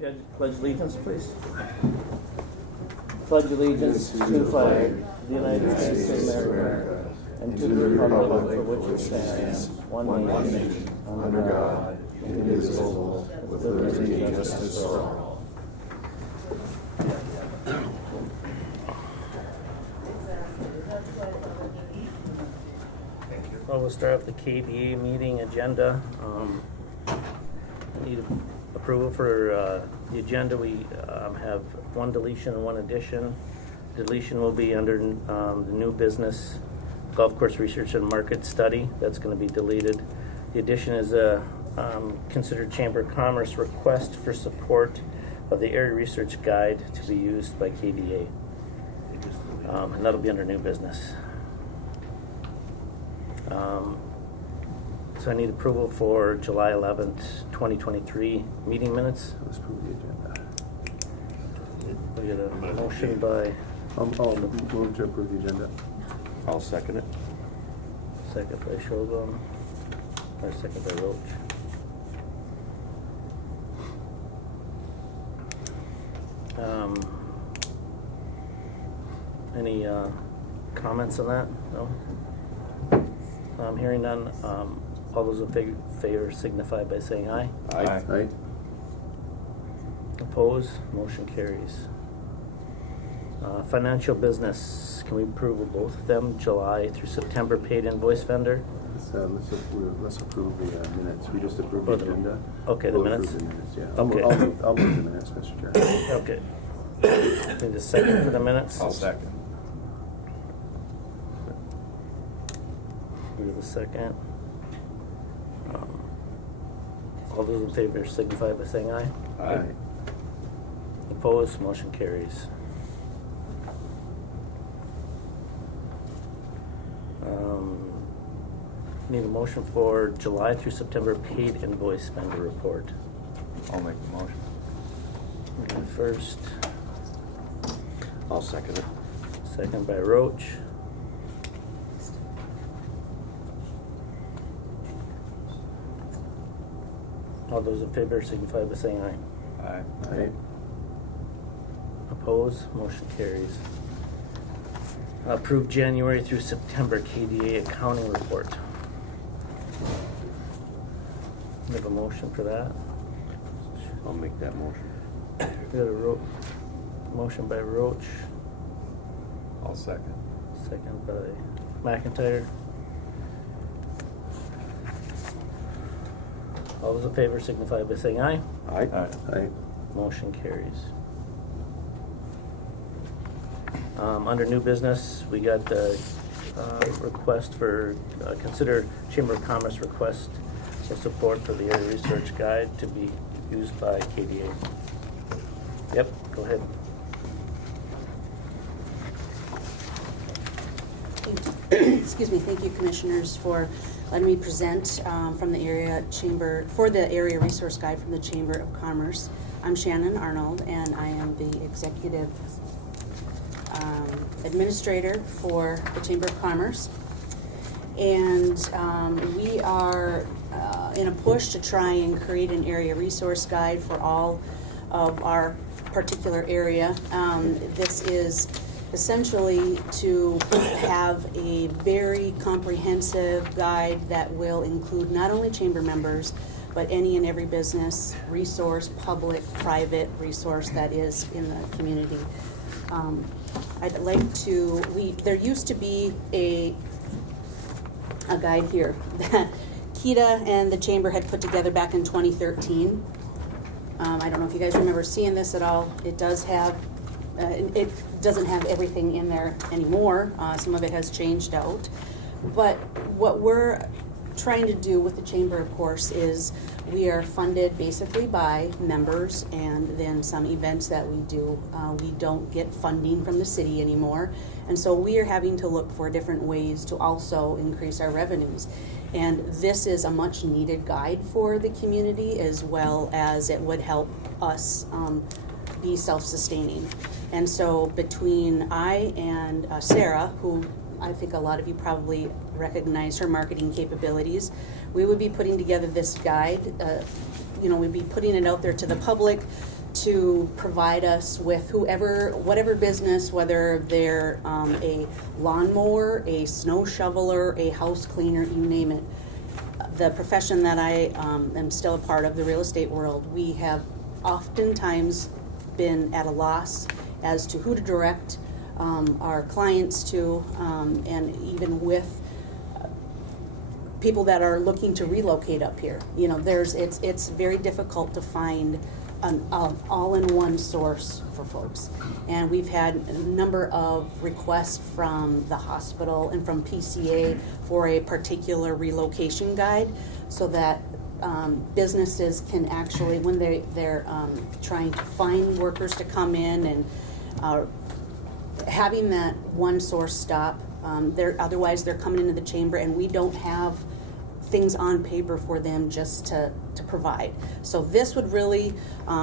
Pledge allegiance, please. Pledge allegiance to the flag of the United States of America and to the republic for which it stands, one nation, under God, indivisible, with liberty and justice for all. Well, we'll start off the KDA meeting agenda. Need approval for the agenda. We have one deletion and one addition. Deletion will be under the new business golf course research and market study. That's going to be deleted. The addition is a considered Chamber of Commerce request for support of the area research guide to be used by KDA. And that'll be under new business. So I need approval for July 11th, 2023 meeting minutes. Let's approve the agenda. We get a motion by... I'll move to approve the agenda. I'll second it. Second by Shogun. Or second by Roach. Any comments on that? No? Hearing none. All those in favor signify by saying aye. Aye. Aye. Opposed? Motion carries. Financial business. Can we approve of both of them? July through September paid invoice vendor. Let's approve the minutes. We just approved the agenda. Okay, the We'll minutes? approve the minutes, yeah. Okay. I'll move the minutes, Mr. Chair. Okay. Need a second for the minutes? I'll second. We have a second. All those in favor signify by saying aye. Aye. Opposed? Motion carries. Need a motion for July through September paid invoice vendor report. I'll make the motion. Okay, first, I'll second it. second by Roach. All those in favor signify by saying aye. Aye. Aye. Opposed? Motion carries. Approved January through September KDA accounting report. We have a motion for that. I'll make that motion. We got a motion by Roach, I'll second. second by McIntyre. All those in favor signify by saying aye. Aye. Aye. Motion carries. Under new business, we got the request for consider Chamber of Commerce request for support for the area research guide to be used by KDA. Yep, go ahead. Excuse me. Thank you, commissioners, for letting me present from the area chamber for the area resource guide from the Chamber of Commerce. I'm Shannon Arnold, and I am the executive administrator for the Chamber of Commerce. And we are in a push to try and create an area resource guide for all of our particular area. This is essentially to have a very comprehensive guide that will include not only chamber members, but any and every business, resource, public, private resource that is in the community. I'd like to, there used to be a guide here that KDA and the chamber had put together back in 2013. I don't know if you guys remember seeing this at all. It does have, it doesn't have everything in there anymore. Some of it has changed out. But what we're trying to do with the chamber, of course, is we are funded basically by members, and then some events that we do, we don't get funding from the city anymore. And so we are having to look for different ways to also increase our revenues. And this is a much needed guide for the community, as well as it would help us be self-sustaining. And so between I and Sarah, who I think a lot of you probably recognize her marketing capabilities, we would be putting together this guide we'd be putting it out there to the public to provide us with whatever business, whether they're a lawnmower, a snow shoveler, a house cleaner, you name it. The profession that I am still a part of, the real estate world, we have oftentimes been at a loss as to who to direct our clients to, and even with people that are looking to relocate up here. It's very difficult to find an all-in-one source for folks. And we've had a number of requests from the hospital and from PCA for a particular relocation guide, so that businesses can actually, when they're trying to find workers to come in, and having that one source stop. Otherwise they're coming into the chamber and we don't have things on paper for them just to provide. So this would really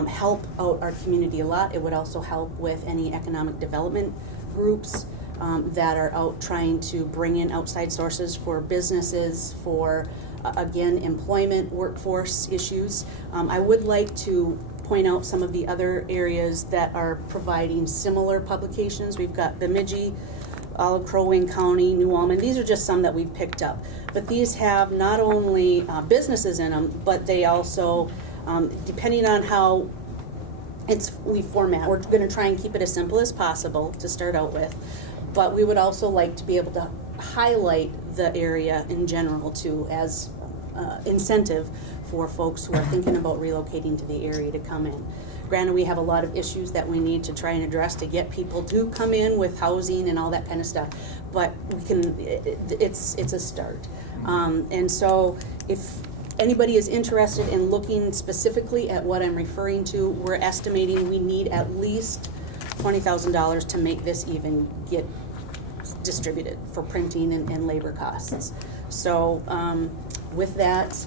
help out our community a lot. It would also help with any economic development groups that are out trying to bring in outside sources for businesses, for again, employment, workforce issues. I would like to point out some of the other areas that are providing similar publications. We've got Bemidji, Olive Crow, Wayne County, New Ulm. These are just some that we've picked up. But these have not only businesses in them, but they also, depending on how we format, we're going to try and keep it as simple as possible to start out with. But we would also like to be able to highlight the area in general too, as incentive for folks who are thinking about relocating to the area to come in. Granted, we have a lot of issues that we need to try and address to get people to come in with housing and all that kind of stuff, but we can. It's a start. And so, if anybody is interested in looking specifically at what I'm referring to, we're estimating we need at least $20,000 to make this even get distributed for printing and labor costs. So with that,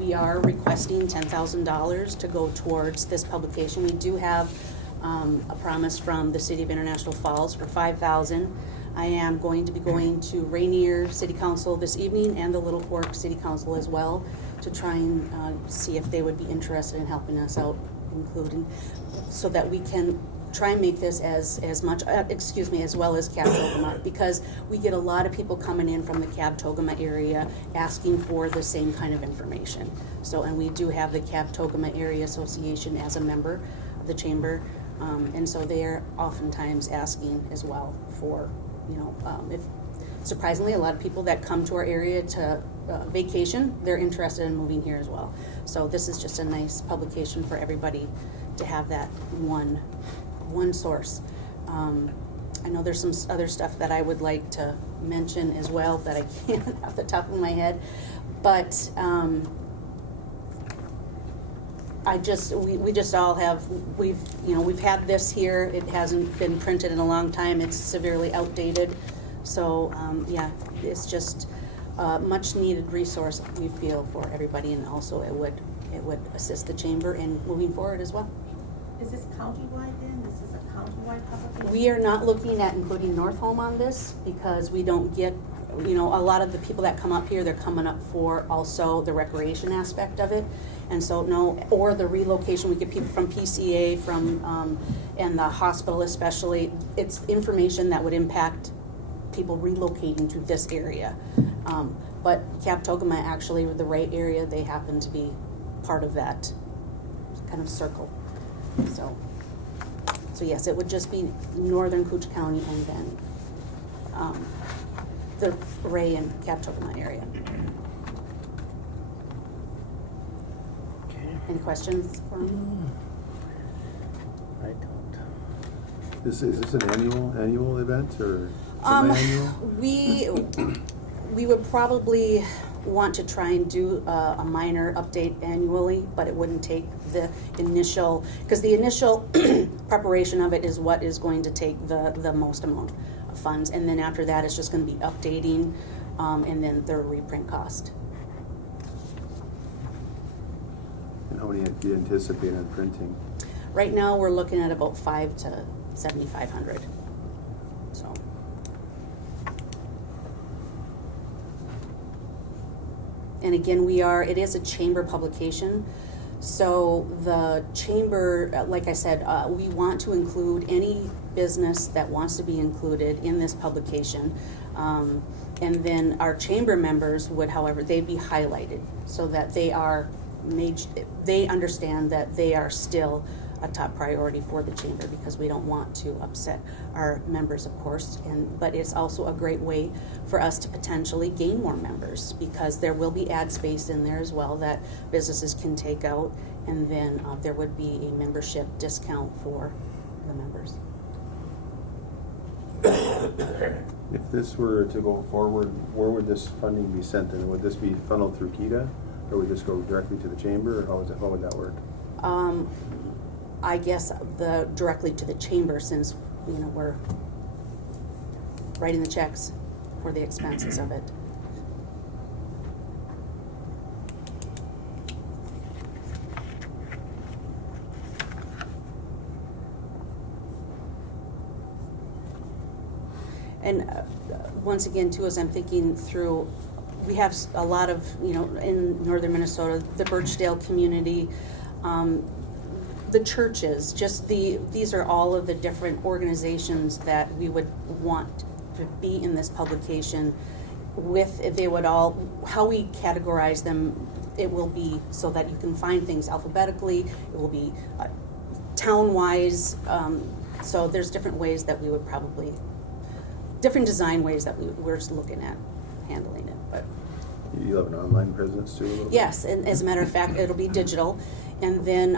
we are requesting $10,000 to go towards this publication. We do have a promise from the City of International Falls for $5,000. I am going to be going to Rainier City Council this evening and the Little Fork City Council as well to try and see if they would be interested in helping us out, including so that we can try and make this as much, as well as Cab Togama, because we get a lot of people coming in from the Cab Togama area asking for the same kind of information. So, and we do have the Cab Togama Area Association as a member of the chamber, and so they are oftentimes asking as well for, if surprisingly a lot of people that come to our area to vacation, they're interested in moving here as well. So this is just a nice publication for everybody to have that one source. I know there's some other stuff that I would like to mention as well that I can't off the top of my head, but we just all have, we've had this here. It hasn't been printed in a long time. It's severely outdated. So yeah, it's just a much needed resource, we feel, for everybody, and also it would assist the chamber in moving forward as well. Is this countywide then? This is a countywide publication? We are not looking at including North Home on this because we don't get, a lot of the people that come up here, they're coming up for also the recreation aspect of it. And so no, or the relocation, we get people from PCA, from, and the hospital especially. It's information that would impact people relocating to this area. But Cab Togama, actually, with the right area, they happen to be part of that kind of circle. So yes, it would just be northern Cooch County and then the Ray and Cab Togama area. Okay. Any questions for me? I don't. Is this an annual event or semi-annual? We would probably want to try and do a minor update annually, but it wouldn't take the initial, because the initial preparation of it is what is going to take the most amount of funds, and then after that it's just going to be updating and then the reprint cost. And how many do you anticipate on printing? Right now we're looking at about 500 to 7,500. So. And again, it is a chamber publication, So the chamber, like I said, we want to include any business that wants to be included in this publication. And then our chamber members would, however, they'd be highlighted so that they are they understand that they are still a top priority for the chamber, because we don't want to upset our members, of course. But it's also a great way for us to potentially gain more members, because there will be ad space in there as well that businesses can take out, and then there would be a membership discount for the members. If this were to go forward, where would this funding be sent? And would this be funneled through KDA, or would this go directly to the chamber, or how would that work? I guess directly to the chamber, since we're writing the checks for the expenses of it. And once again, too, as I'm thinking through, we have a lot of, in northern Minnesota, the Birchdale community, the churches, these are all of the different organizations that we would want to be in this publication with. They would all, how we categorize them, it will be so that you can find things alphabetically. It will be town-wise. So there's different ways that we would probably, different design ways that we're just looking at handling it. But You have an online presence too, a little bit? yes, and as a matter of fact, it'll be digital. And then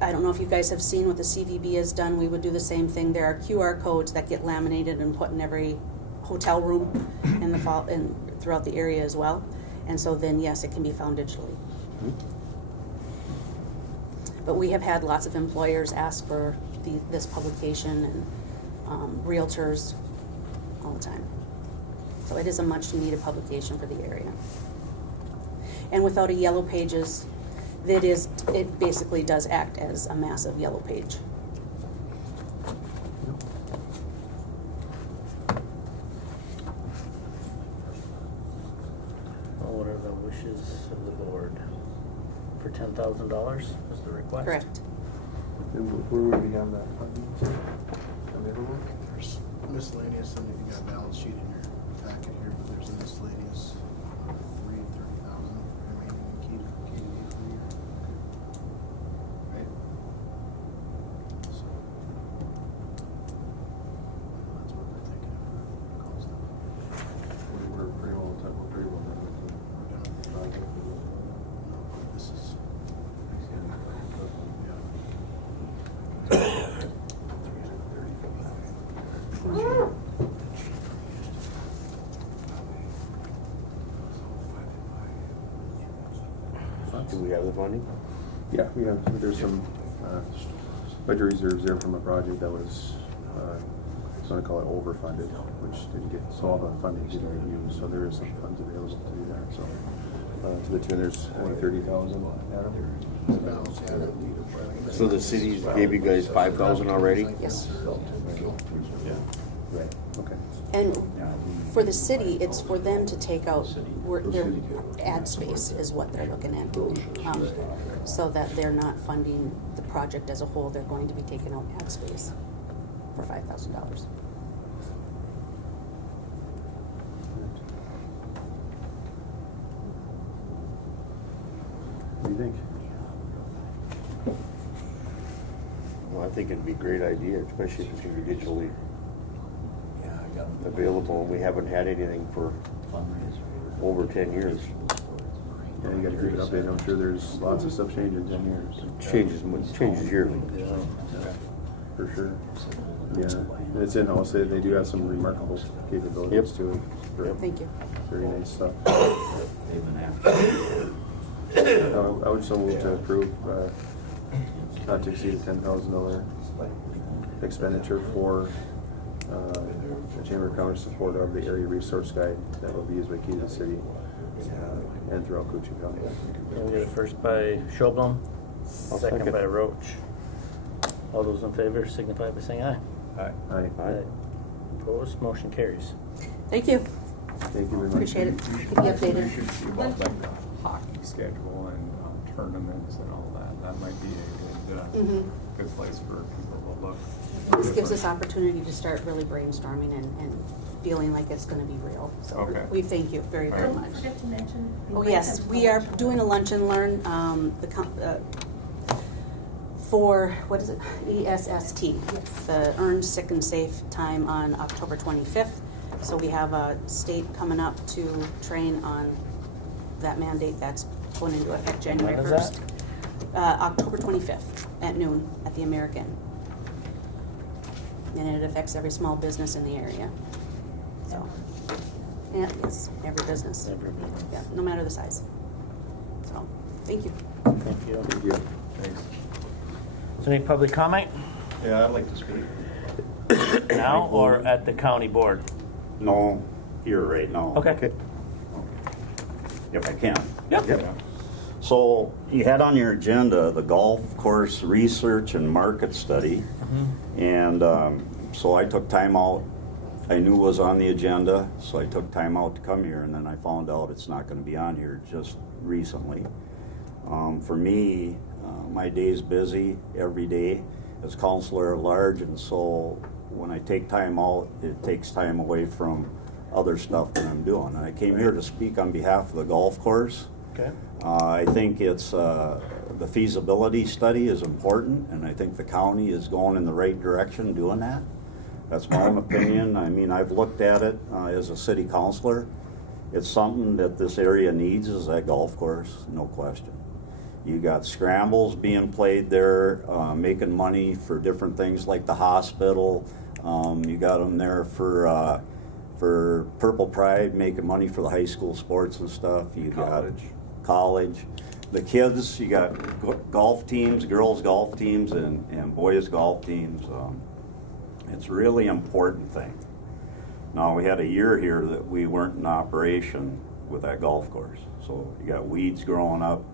I don't know if you guys have seen what the CVB has done, we would do the same thing. There are QR codes that get laminated and put in every hotel room in the fall and throughout the area as well. And so then, yes, it can be found digitally. But we have had lots of employers ask for this publication, and realtors all the time. So it is a much needed publication for the area. And without a yellow pages, it basically does act as a massive yellow page. Well, what are the wishes of the board? For $10,000 was the request? Correct. And where would we have that funding? Everywhere? There's miscellaneous, and you got a balance sheet in your packet here, but there's a miscellaneous of $30,000 remaining in KDA for the year. Right? So that's what we're thinking of for cost of. We're pretty well done. We're pretty well done with We're done with the project. No, but this is. Do we have the funding? Yeah, we have, there's some budget reserves there from a project that was, so I call it overfunded, which didn't get, so all the funding didn't get used, so there is some funds available to do that, so. To the tune, there's only 30,000, Adam? The balance, yeah. So the city gave you guys 5,000 already? Yes. Right, okay. And for the city, it's for them to take out their ad space is what they're looking at. So that they're not funding the project as a whole, they're going to be taking out ad space for $5,000. What do you think? Well, I think it'd be a great idea, especially if it's gonna be digitally available, and we haven't had anything for over 10 years. Yeah, you gotta keep it updated, I'm sure there's lots of stuff changing in 10 years. Changes yearly. For sure. Yeah, and it's in-house, they do have some remarkable capabilities Yep. to it. Very- Thank you. Very nice stuff. I would so move to approve, not to exceed $10,000 expenditure for the Chamber of Commerce support of the area resource guide that will be used by Kansas City and throughout Koochiching County. We get a first by Schoblum, I'll second second. by Roach. All those in favor signify by saying aye. Aye. Aye. Opposed, motion carries. Thank you. Thank you very much. Appreciate it. Keep you updated. We should see about like the hockey schedule and tournaments and all that. That might be a Mhm. good place for people to look. This gives us opportunity to start really brainstorming and feeling like it's gonna be real. So Okay. we thank you very, very All right. much. Forget to mention. Oh, yes, we are doing a lunch and learn, for, what is it, ESST, the Earned Sick and Safe time on October 25th. So we have a state coming up to train on that mandate that's going into effect January When is 1st. October 25th at noon at the American. And it affects every small business in the area. So, yeah, yes, every business. Yeah, no matter the size. So, thank you. Thank you. Thank you. Thanks. Is there any public comment Yeah, I'd like to speak. now or at the county board? No, here right now. Okay. If I can. Yep. So you had on your agenda the golf course research and market study. And so I took time out. I knew it was on the agenda, so I took time out to come here, and then I found out it's not going to be on here just recently. For me, my day's busy every day as counselor at large, and so when I take time out, it takes time away from other stuff that I'm doing. And I came here to speak on behalf of the golf course. Okay. I think it's the feasibility study is important, and I think the county is going in the right direction doing that. That's my own opinion. I mean, I've looked at it as a city councilor. It's something that this area needs, is that golf course, no question. You got scrambles being played there, making money for different things like the hospital. You got them there for Purple Pride, making money for the high school sports and stuff. You got college. The kids, you got golf teams, girls golf teams, and boys golf teams. It's a really important thing. Now, we had a year here that we weren't in operation with that golf course. So you got weeds growing up.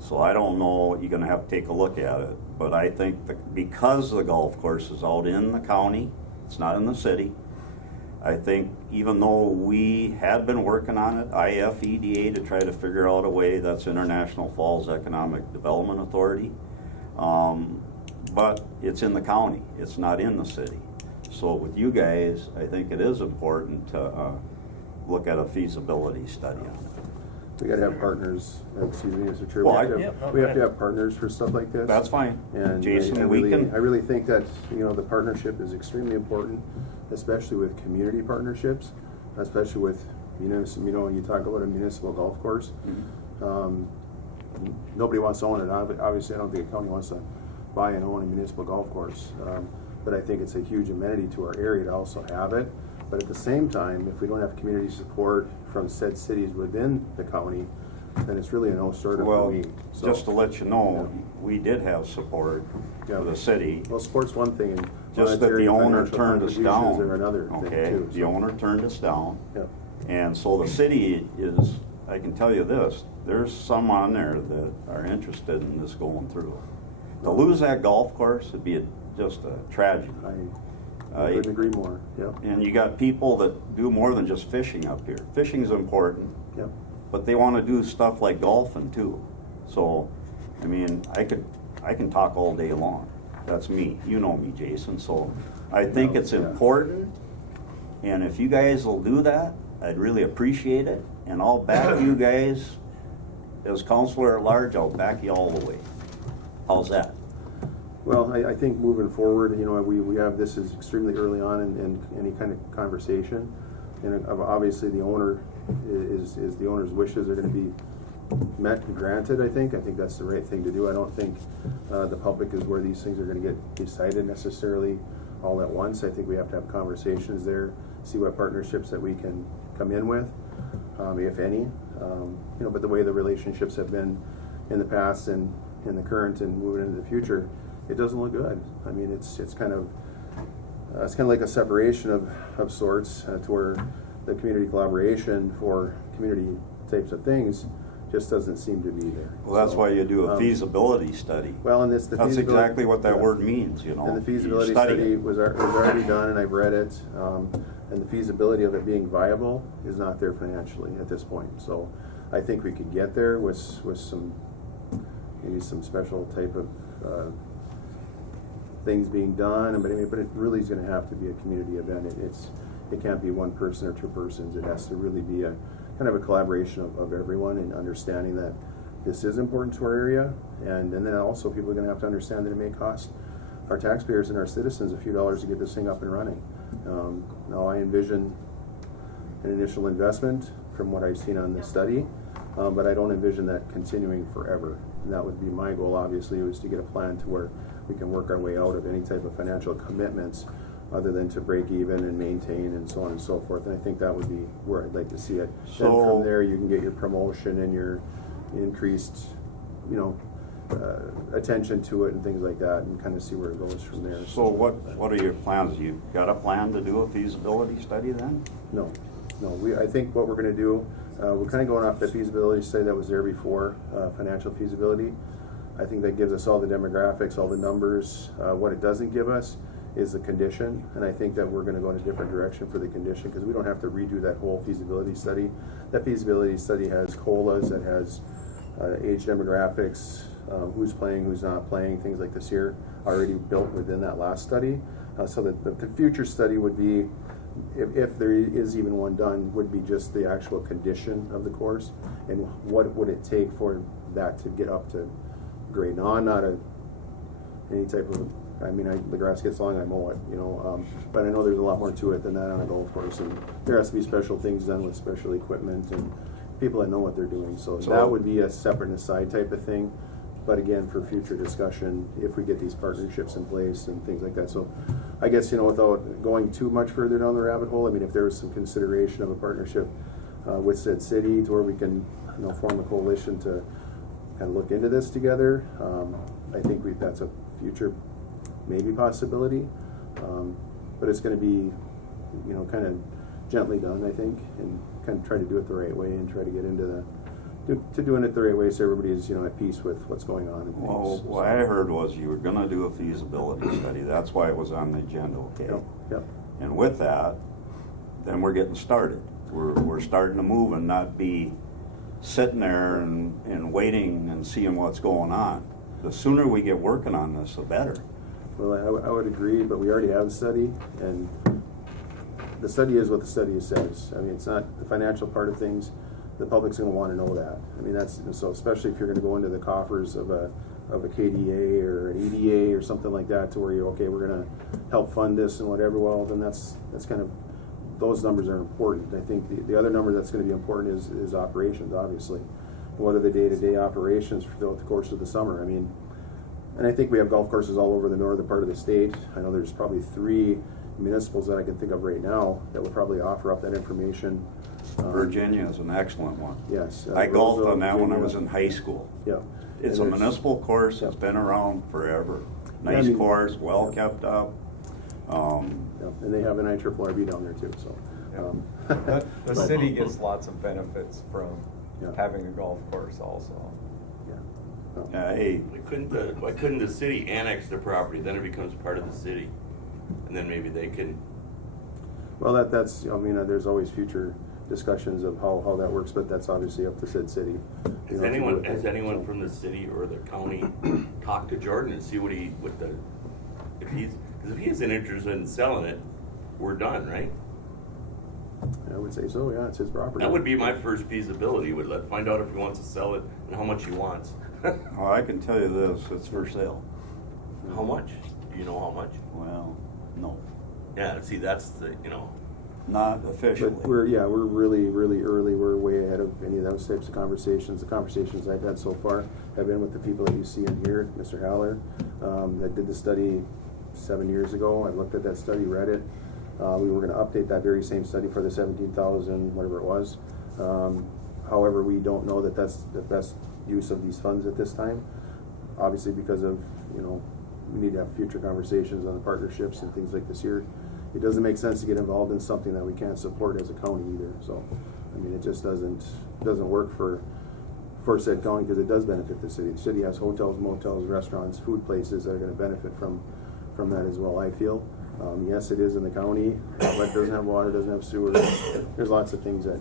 So I don't know, you're gonna have to take a look at it. But I think that because the golf course is out in the county, it's not in the city, I think even though we had been working on it, IFEDA, to try to figure out a way, that's International Falls Economic Development Authority, but it's in the county, it's not in the city. So with you guys, I think it is important to look at a feasibility study on it. We gotta have partners, excuse me, Mr. Chair. Well, We have to have partners for stuff like this. That's fine. And Jason, I we really, can. I really think that, the partnership is extremely important, especially with community partnerships, especially with municipal, you talk about a municipal golf course. Nobody wants to own it. Obviously, I don't think a county wants to buy and own a municipal golf course. But I think it's a huge amenity to our area to also have it. But at the same time, if we don't have community support from said cities within the county, then it's really a no-starter for Well, me. So, just to let you know, we did have support Yeah. for the city. well, sport's one thing, and Just that monetary the and owner financial turned us contributions down. are another thing Okay, too. the owner turned us down. Yeah. And so the city is, I can tell you this, there's some on there that are interested in this going through. To lose that golf course would be just a tragedy. I couldn't agree more. Yep. And you got people that do more than just fishing up here. Fishing's important, Yep. but they want to do stuff like golfing too. So, I mean, I can talk all day long. That's me. You know me, Jason. So I think it's Yeah. important. And if you guys will do that, I'd really appreciate it. And I'll back you guys as counselor at large. I'll back you all the way. How's that? Well, I think moving forward, we have, this is extremely early on in any kind of conversation. And obviously the owner is the owner's wishes are gonna be met and granted, I think. I think that's the right thing to do. I don't think the public is where these things are gonna get decided necessarily all at once. I think we have to have conversations there, see what partnerships that we can come in with, if any. But the way the relationships have been in the past and in the current and moving into the future, it doesn't look good. I mean, it's kind of like a separation of sorts, to where the community collaboration for community types of things just doesn't seem to be there. Well, that's So, why you do a feasibility study. Well, and That's exactly what that word means, And the You feasibility study study it. was already done, and I've read it. And the feasibility of it being viable is not there financially at this point. So I think we could get there with some maybe some special type of things being done, but it really is going to have to be a community event. It can't be one person or two persons. It has to really be a kind of a collaboration of everyone, and understanding that this is important to our area, and then also people are going to have to understand that it may cost our taxpayers and our citizens a few dollars to get this thing up and running. Now I envision an initial investment from what I've seen on this study, but I don't envision that continuing forever. And that would be my goal, obviously, was to get a plan to where we can work our way out of any type of financial commitments other than to break even and maintain and so on and so forth. And I think that would be where I'd like to see it. So then from there you can get your promotion and your increased, attention to it and things like that, and kind of see where it goes from there. So what are your plans? You got a plan to do a feasibility study then? No. I think what we're going to do, we're kind of going off the feasibility study that was there before, financial feasibility. I think that gives us all the demographics, all the numbers. What it doesn't give us is the condition, and I think that we're going to go in a different direction for the condition, because we don't have to redo that whole feasibility study. That feasibility study has COLAs, it has age demographics, who's playing, who's not playing, things like this here, already built within that last study. So that the future study would be, if there is even one done, would be just the actual condition of the course, and what would it take for that to get up to grade. Now, I'm not any type of, the grass gets long, I mow it, but I know there's a lot more to it than that on a golf course, and there has to be special things done with special equipment and people that know what they're doing. So that would be a separate and aside type of thing. But again, for future discussion, if we get these partnerships in place and things like that. So I guess, without going too much further down the rabbit hole, if there was some consideration of a partnership with said city to where we can, form a coalition to kind of look into this together, I think that's a future maybe possibility. But it's going to be, kind of gently done, I think, and kind of try to do it the right way and try to get into doing it the right way so everybody's at peace with what's going on and things. Well, what I heard was you were going to do a feasibility study. That's why it was on the agenda, okay? Yep. And with that, then we're getting started. We're starting to move and not be sitting there and waiting and seeing what's going on. The sooner we get working on this, the better. Well, I would agree, but we already have a study, and the study is what the study says. It's not the financial part of things. The public's going to want to know that. That's so, especially if you're going to go into the coffers of a KDA or an EDA or something like that, to where you're okay, we're going to help fund this and whatever. Well, then that's kind of, those numbers are important. I think the other number that's going to be important is operations, obviously. What are the day-to-day operations throughout the course of the summer? And I think we have golf courses all over the northern part of the state. I know there's probably 3 municipals that I can think of right now that would probably offer up that information. Virginia is an excellent one. Yes. I golfed Roseville, on that when I Virginia. was in high school. Yeah. It's And a there's- municipal course. Yeah. It's been around forever. Yeah, Nice course, well yeah. kept up. Yeah, and they have an IRRB down there too. So. The but- city gets lots of benefits from Yeah. having a golf course also. Yeah. Well, Hey, Why couldn't the city annex their property, then it becomes part of the city? And then maybe they can, Well, that's there's always future discussions of how that works, but that's obviously up to said city. has anyone from the city or the county talked to Jordan and see if he has an interest in selling it, we're done, right? I would say so. Yeah, it's his property. That would be my first feasibility, find out if he wants to sell it and how much he wants. well, I can tell you this, it's for sale. How much? Do you know how much? Well, no, Yeah, see, that's not officially. But we're really, really early. We're way ahead of any of those types of conversations. The conversations I've had so far have been with the people that you see in here, Mr. Haller, that did the study 7 years ago. I looked at that study, read it. We were going to update that very same study for the 17,000, whatever it was. However, we don't know that that's the best use of these funds at this time. Obviously, because of, we need to have future conversations on the partnerships and things like this here. It doesn't make sense to get involved in something that we can't support as a county either. So, it just doesn't work for said county, because it does benefit the city. The city has hotels, motels, restaurants, food places that are going to benefit from that as well, I feel. Yes, it is in the county, but it doesn't have water, doesn't have sewer. There's lots of things that,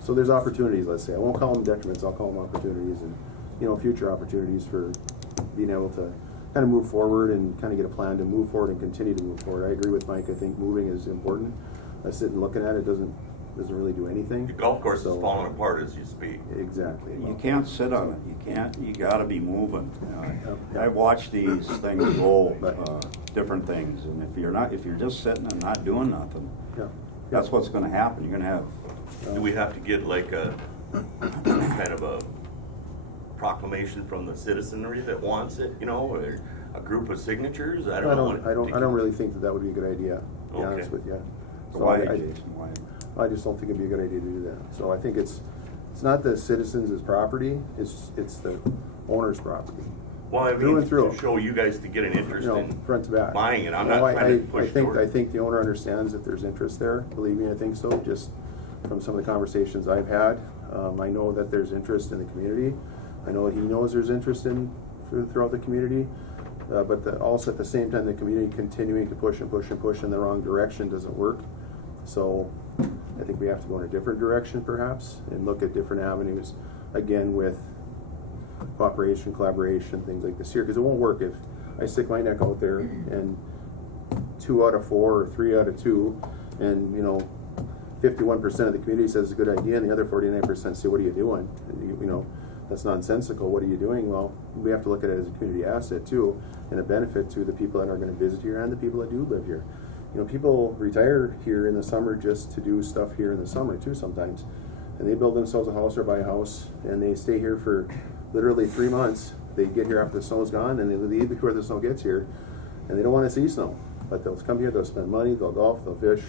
so there's opportunities, let's say. I won't call them detriments, I'll call them opportunities. And, future opportunities for being able to kind of move forward and kind of get a plan to move forward and continue to move forward. I agree with Mike. I think moving is important. I sit and looking at it doesn't really do anything. The golf course So- is falling apart as you speak. Exactly. You can't sit on it. You gotta be moving. Yep. I've watched these things go, different things, and if you're just sitting and not doing nothing, Yeah. that's what's gonna happen. You're gonna have, Do we have to get like a kind of a proclamation from the citizenry that wants it, or a group of signatures? I don't know. I don't really think that would be a good idea, to be Okay. honest with you. So why, I Jason, why? I just don't think it'd be a good idea to do that. So I think it's not the citizens' property, it's the owner's property. Well, I Through mean, and through. to show you guys to get an interest in Front to back. buying it. I'm No, not trying to push I toward. think the owner understands that there's interest there. Believe me, I think so. Just from some of the conversations I've had, I know that there's interest in the community. I know he knows there's interest throughout the community. But also at the same time, the community continuing to push and push and push in the wrong direction doesn't work. So I think we have to go in a different direction perhaps and look at different avenues, again, with cooperation, collaboration, things like this here, because it won't work if I stick my neck out there and 2 out of 4 or 3 out of 2, and 51% of the community says it's a good idea, and the other 49% say, "What are you doing?" And that's nonsensical. What are you doing? Well, we have to look at it as a community asset too, and a benefit to the people that are going to visit here and the people that do live here. People retire here in the summer just to do stuff here in the summer too sometimes, and they build themselves a house or buy a house, and they stay here for literally 3 months. They get here after the snow's gone, and they leave before the snow gets here, and they don't want to see snow. But they'll come here, they'll spend money, they'll golf, they'll fish,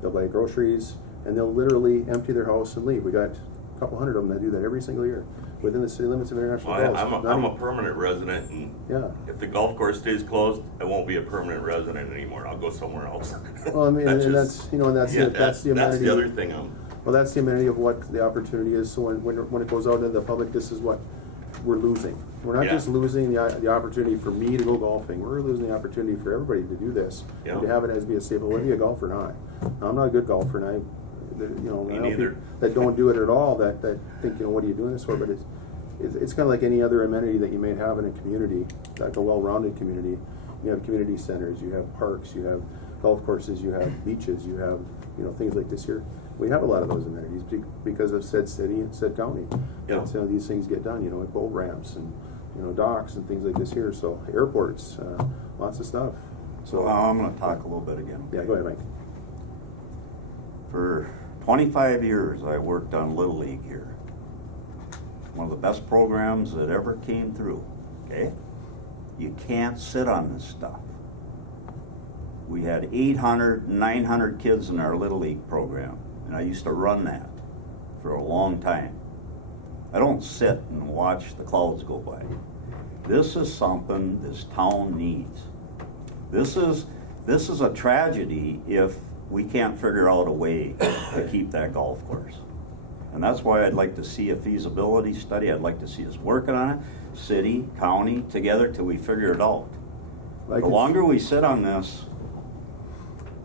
they'll buy groceries, and they'll literally empty their house and leave. We got a couple hundred of them that do that every single year within the city limits of International Well, Falls. I'm a permanent resident, and Yeah. if the golf course stays closed, I won't be a permanent resident anymore. I'll go somewhere else. Well, I mean, and just- that's yeah, it. That's the That's amenity. the other thing. Well, that's the amenity of what the opportunity is. So when it goes out into the public, this is what we're losing. We're not Yeah. just losing the opportunity for me to go golfing. We're losing the opportunity for everybody to do this, Yeah. and to have it as be a staple, whether you're a golfer or not. Now, I'm not a good golfer, and I know neither. people that don't do it at all. That think, what are you doing this for? But it's kind of like any other amenity that you may have in a community, like a well-rounded community. You have community centers, you have parks, you have golf courses, you have beaches, you have things like this here. We have a lot of those amenities because of said city and said county. Yeah. That's how these things get done. Like boat ramps and docks and things like this here. So airports, lots of stuff. So I'm gonna talk a little bit again. Yeah, go ahead, Mike. For 25 years, I worked on Little League here. One of the best programs that ever came through, okay? You can't sit on this stuff. We had 800, 900 kids in our Little League program, and I used to run that for a long time. I don't sit and watch the clouds go by. This is something this town needs. This is a tragedy if we can't figure out a way to keep that golf course. And that's why I'd like to see a feasibility study. I'd like to see us working on it, city, county, together till we figure it out. The longer we sit on this,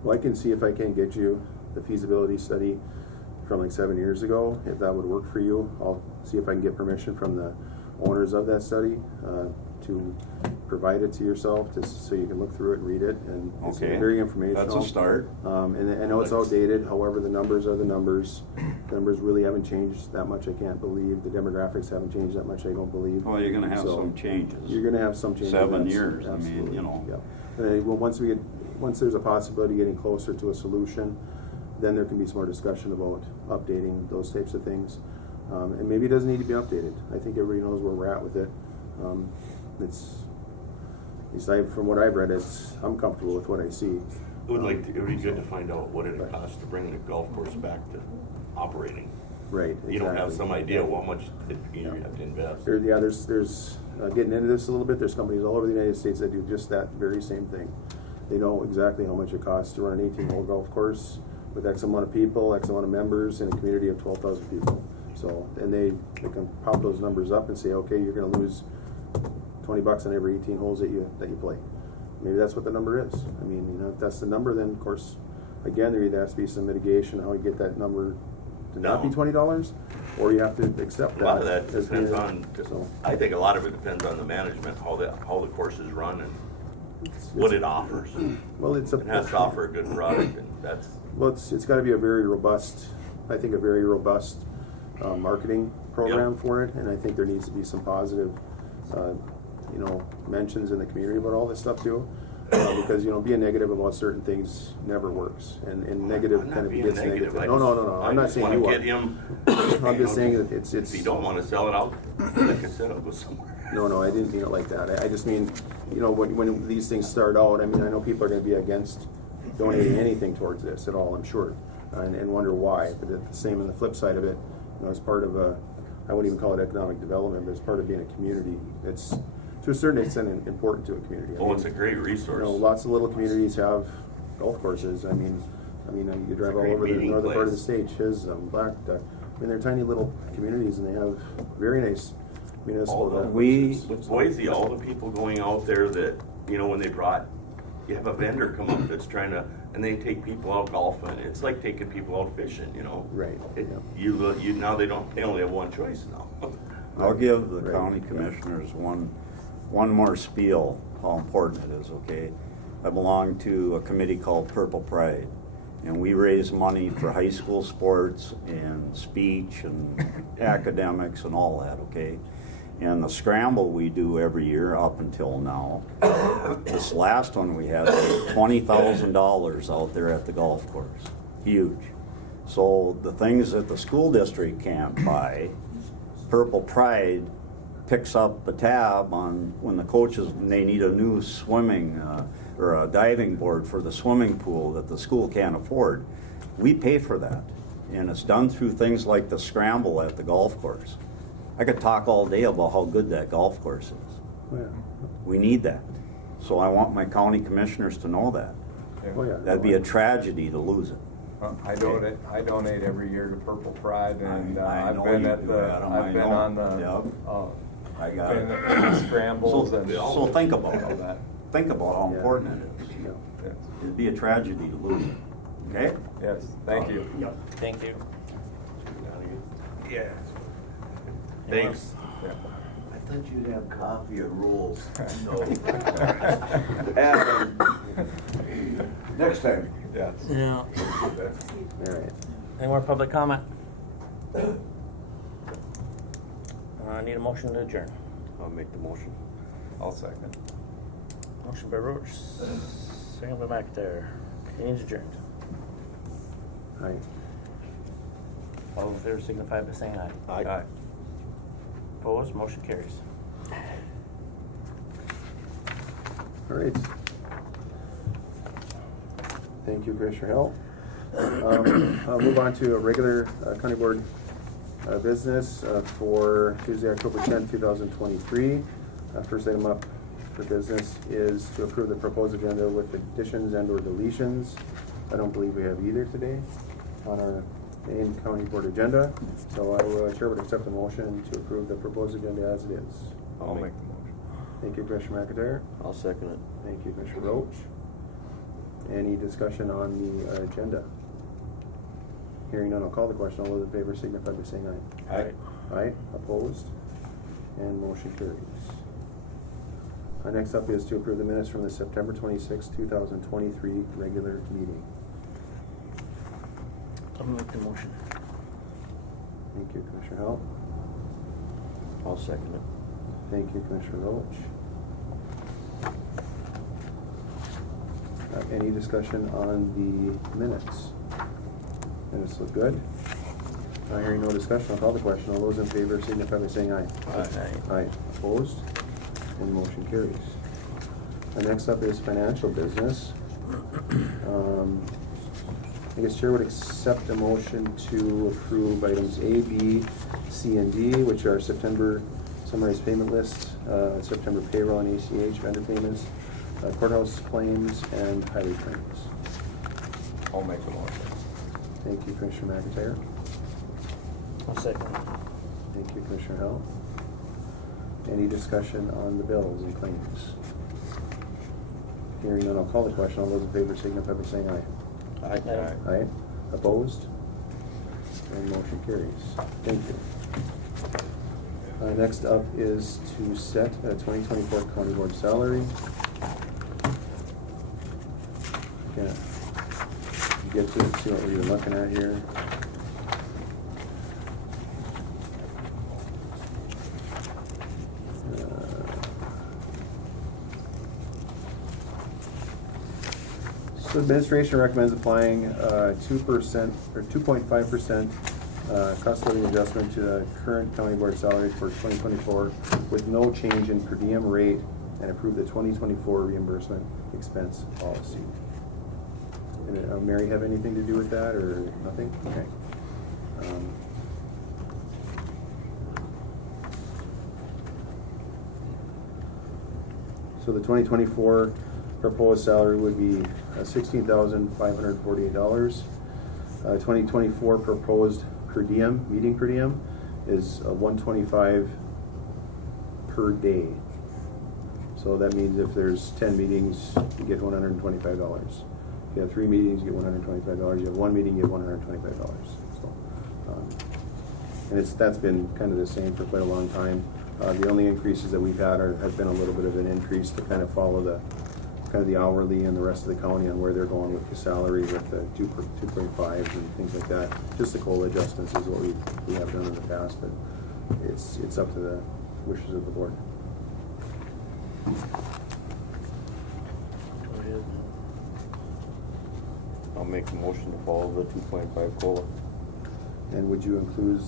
Well, I can see if I can get you the feasibility study from like 7 years ago, if that would work for you. I'll see if I can get permission from the owners of that study to provide it to yourself, just so you can look through it and read it. And it's okay, very informational. that's a start. And I know it's outdated. However, the numbers are the numbers. The numbers really haven't changed that much. I can't believe the demographics haven't changed that much. I don't believe. Well, you're gonna have So, some changes. You're going to have some changes. 7 That's- years, I mean, absolutely. Yeah. And well, once there's a possibility of getting closer to a solution, then there can be some more discussion about updating those types of things. And maybe it doesn't need to be updated. I think everybody knows where we're at with it. From what I've read, I'm comfortable with what I see. It would be good to find out what it costs to bring the golf course back to operating. Right. Exactly. You don't have some idea how much you have to invest. There's getting into this a little bit. There's companies all over the United States that do just that very same thing. They know exactly how much it costs to run an 18-hole golf course with X amount of people, X amount of members in a community of 12,000 people. So, and they can pop those numbers up and say, okay, you're going to lose $20 on every 18 holes that you play. Maybe that's what the number is. I mean, if that's the number, then of course, again, there either has to be some mitigation how you get that number to not be No. $20, or you have to accept that. A lot of that as depends being- on, so, I think a lot of it depends on the management, how the course is run and it's- what it offers. Well, it's a. It has to offer a good product, and that's, Well, it's gotta be a very robust, I think, a very robust, marketing program Yep. for it, and I think there needs to be some positive, mentions in the community about all this stuff too. Because, being negative about certain things never works, and negative I'm kind not of being begets negative. negative. I No, just- no, I I'm not just saying wanna you get are. him. I'm just saying that it's. If you don't wanna sell it out, like I said, I'll go somewhere. No, I didn't mean it like that. I just mean, when these things start out, I mean, I know people are gonna be against donating anything towards this at all, I'm sure, and wonder why. But it's the same on the flip side of it, as part of I wouldn't even call it economic development, but it's part of being a community. It's, to a certain extent, important to a community. I Oh, mean, it's a great resource. lots of little communities have golf courses. I mean, you drive all great over the meeting northern part of the place. state, Black Duck. I mean, they're tiny little communities, and they have very nice municipal. All the- golf We- courses. With Boise, all the people going out there that, when they brought, you have a vendor come up that's trying to, and they take people out golfing. It's like taking people out fishing, Right, It, yeah. now they only have one choice now. I'll give the Right, county yeah. commissioners one more spiel, how important it is, okay? I belong to a committee called Purple Pride, and we raise money for high school sports and speech and academics and all that, okay? And the scramble we do every year up until now, this last one we had $20,000 out there at the golf course. Huge. So the things that the school district can't buy, Purple Pride picks up the tab on when the coaches, they need a new swimming or a diving board for the swimming pool that the school can't afford. We pay for that. And it's done through things like the scramble at the golf course. I could talk all day about how good that golf course is. Yeah. We need that. So I want my county commissioners to know that. Oh, yeah. That'd be a tragedy to lose it. I donate every year to Purple Pride, and I I've know been you at do, the, Adam, I've I been know. on the, Yep. I got been it. in the scrambles and. So think about all it. that. Think about how Yeah. important it is. Yeah. Yes. It'd be a tragedy to lose it. Okay? Yes, thank you. Yep, thank you. Yeah. Thanks. Yeah. I thought you'd have coffee and rules. No. Next time. Yes. Yeah. All right. Any more public comment? I need a motion to adjourn. I'll make the motion. I'll second. Motion by Roach, second by McIntyre. Meeting's adjourned. Aye. All in favor signify by saying aye. Aye. Opposed, motion carries. All right. Thank you, Commissioner Hill. I'll move on to a regular county board business for Tuesday, October 10th, 2023. First item up for business is to approve the proposed agenda with additions and/or deletions. I don't believe we have either today on our main county board agenda, so our chair would accept the motion to approve the proposed agenda as it is. I'll make the motion. Thank you, Commissioner McIntyre. I'll second it. Thank you, Commissioner Roach. Any discussion on the agenda? Hearing none, I'll call the question. All those in favor signify by saying aye. Aye. Aye, opposed, and motion carries. Next up is to approve the minutes from the September 26, 2023 regular meeting. I'll make the motion. Thank you, Commissioner Howell. I'll second it. Thank you, Commissioner Roach. Any discussion on the minutes? Minutes look good. Hearing no discussion, I'll call the question. All those in favor signify by saying aye. Aye. Aye. Opposed? And motion carries. Next up is financial business. I guess Chair would accept a motion to approve items A, B, C, and D, which are September summarized payment list, September payroll and ACH vendor payments, courthouse claims, and highway claims. I'll make the motion. Thank you, Commissioner McIntyre. I'll second. Thank you, Commissioner Howell. Any discussion on the bills and claims? Hearing none, I'll call the question. All those in favor signify by saying aye. Aye. Aye. Opposed? And motion carries. Thank you. Next up is to set a 2024 county board salary. Yeah. Get to it, see what we're even looking at here. So administration recommends applying 2% or 2.5% cost of living adjustment to the current county board salary for 2024 with no change in per diem rate, and approve the 2024 reimbursement expense policy. And, Mary, have anything to do with that or nothing? Okay. So the 2024 proposed salary would be $16,548. 2024 proposed per diem, meeting per diem, is $125 per day. So that means if there's 10 meetings, you get $125. If you have 3 meetings, you get $125. You have 1 meeting, you get $125. So, and that's been kind of the same for quite a long time. The only increases that we've had have been a little bit of an increase to kind of follow the hourly and the rest of the county on where they're going with the salary with the 2.5s and things like that. Just the COLA adjustments is what we have done in the past, but it's up to the wishes of the board. Go ahead. I'll make a motion to follow the 2.5 COLA. And would you include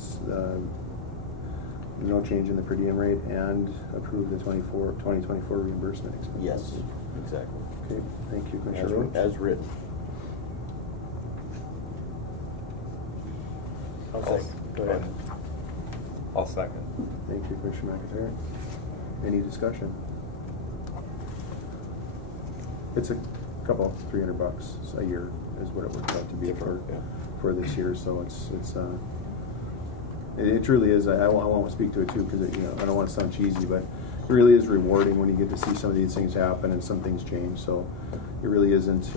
no change in the per diem rate and approve the 2024 reimbursement expense? Yes, exactly. Okay, thank you, Commissioner Roach. As written. I'll second. Go ahead. I'll second. Thank you, Commissioner McIntyre. Any discussion? It's a couple, $300 a year is what it works out to be Different, yeah. for this year. So it truly is. I won't speak to it too because I don't want to sound cheesy, but it really is rewarding when you get to see some of these things happen and some things change. So it really isn't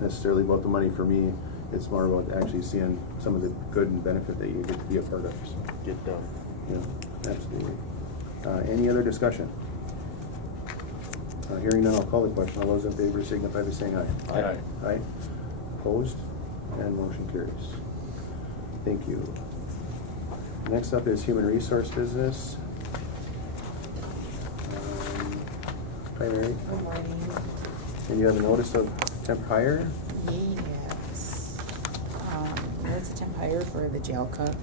necessarily about the money for me. It's more about actually seeing some of the good and benefit that you get to be a part of. So, Get done. yeah, absolutely. Any other discussion? Hearing none, I'll call the question. All those in favor signify by saying aye. Aye. Aye. Opposed? And motion carries. Thank you. Next up is human resource business. Hi, Mary. Good morning. And you have a notice of temp hire? Yes. It's a temp hire for the jail cook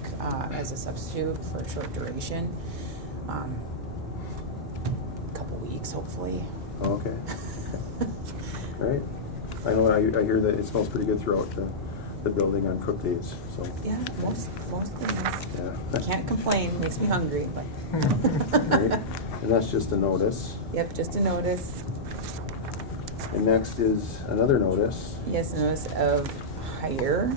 as a substitute for a short duration. Couple weeks, hopefully. Oh, okay. All right. I know, I hear that it smells pretty good throughout the building on cook days, so. Yeah, most things. Yeah. Can't complain, makes me hungry, but. Right. And that's just a notice. Yep, just a notice. And next is another notice. Yes, notice of hire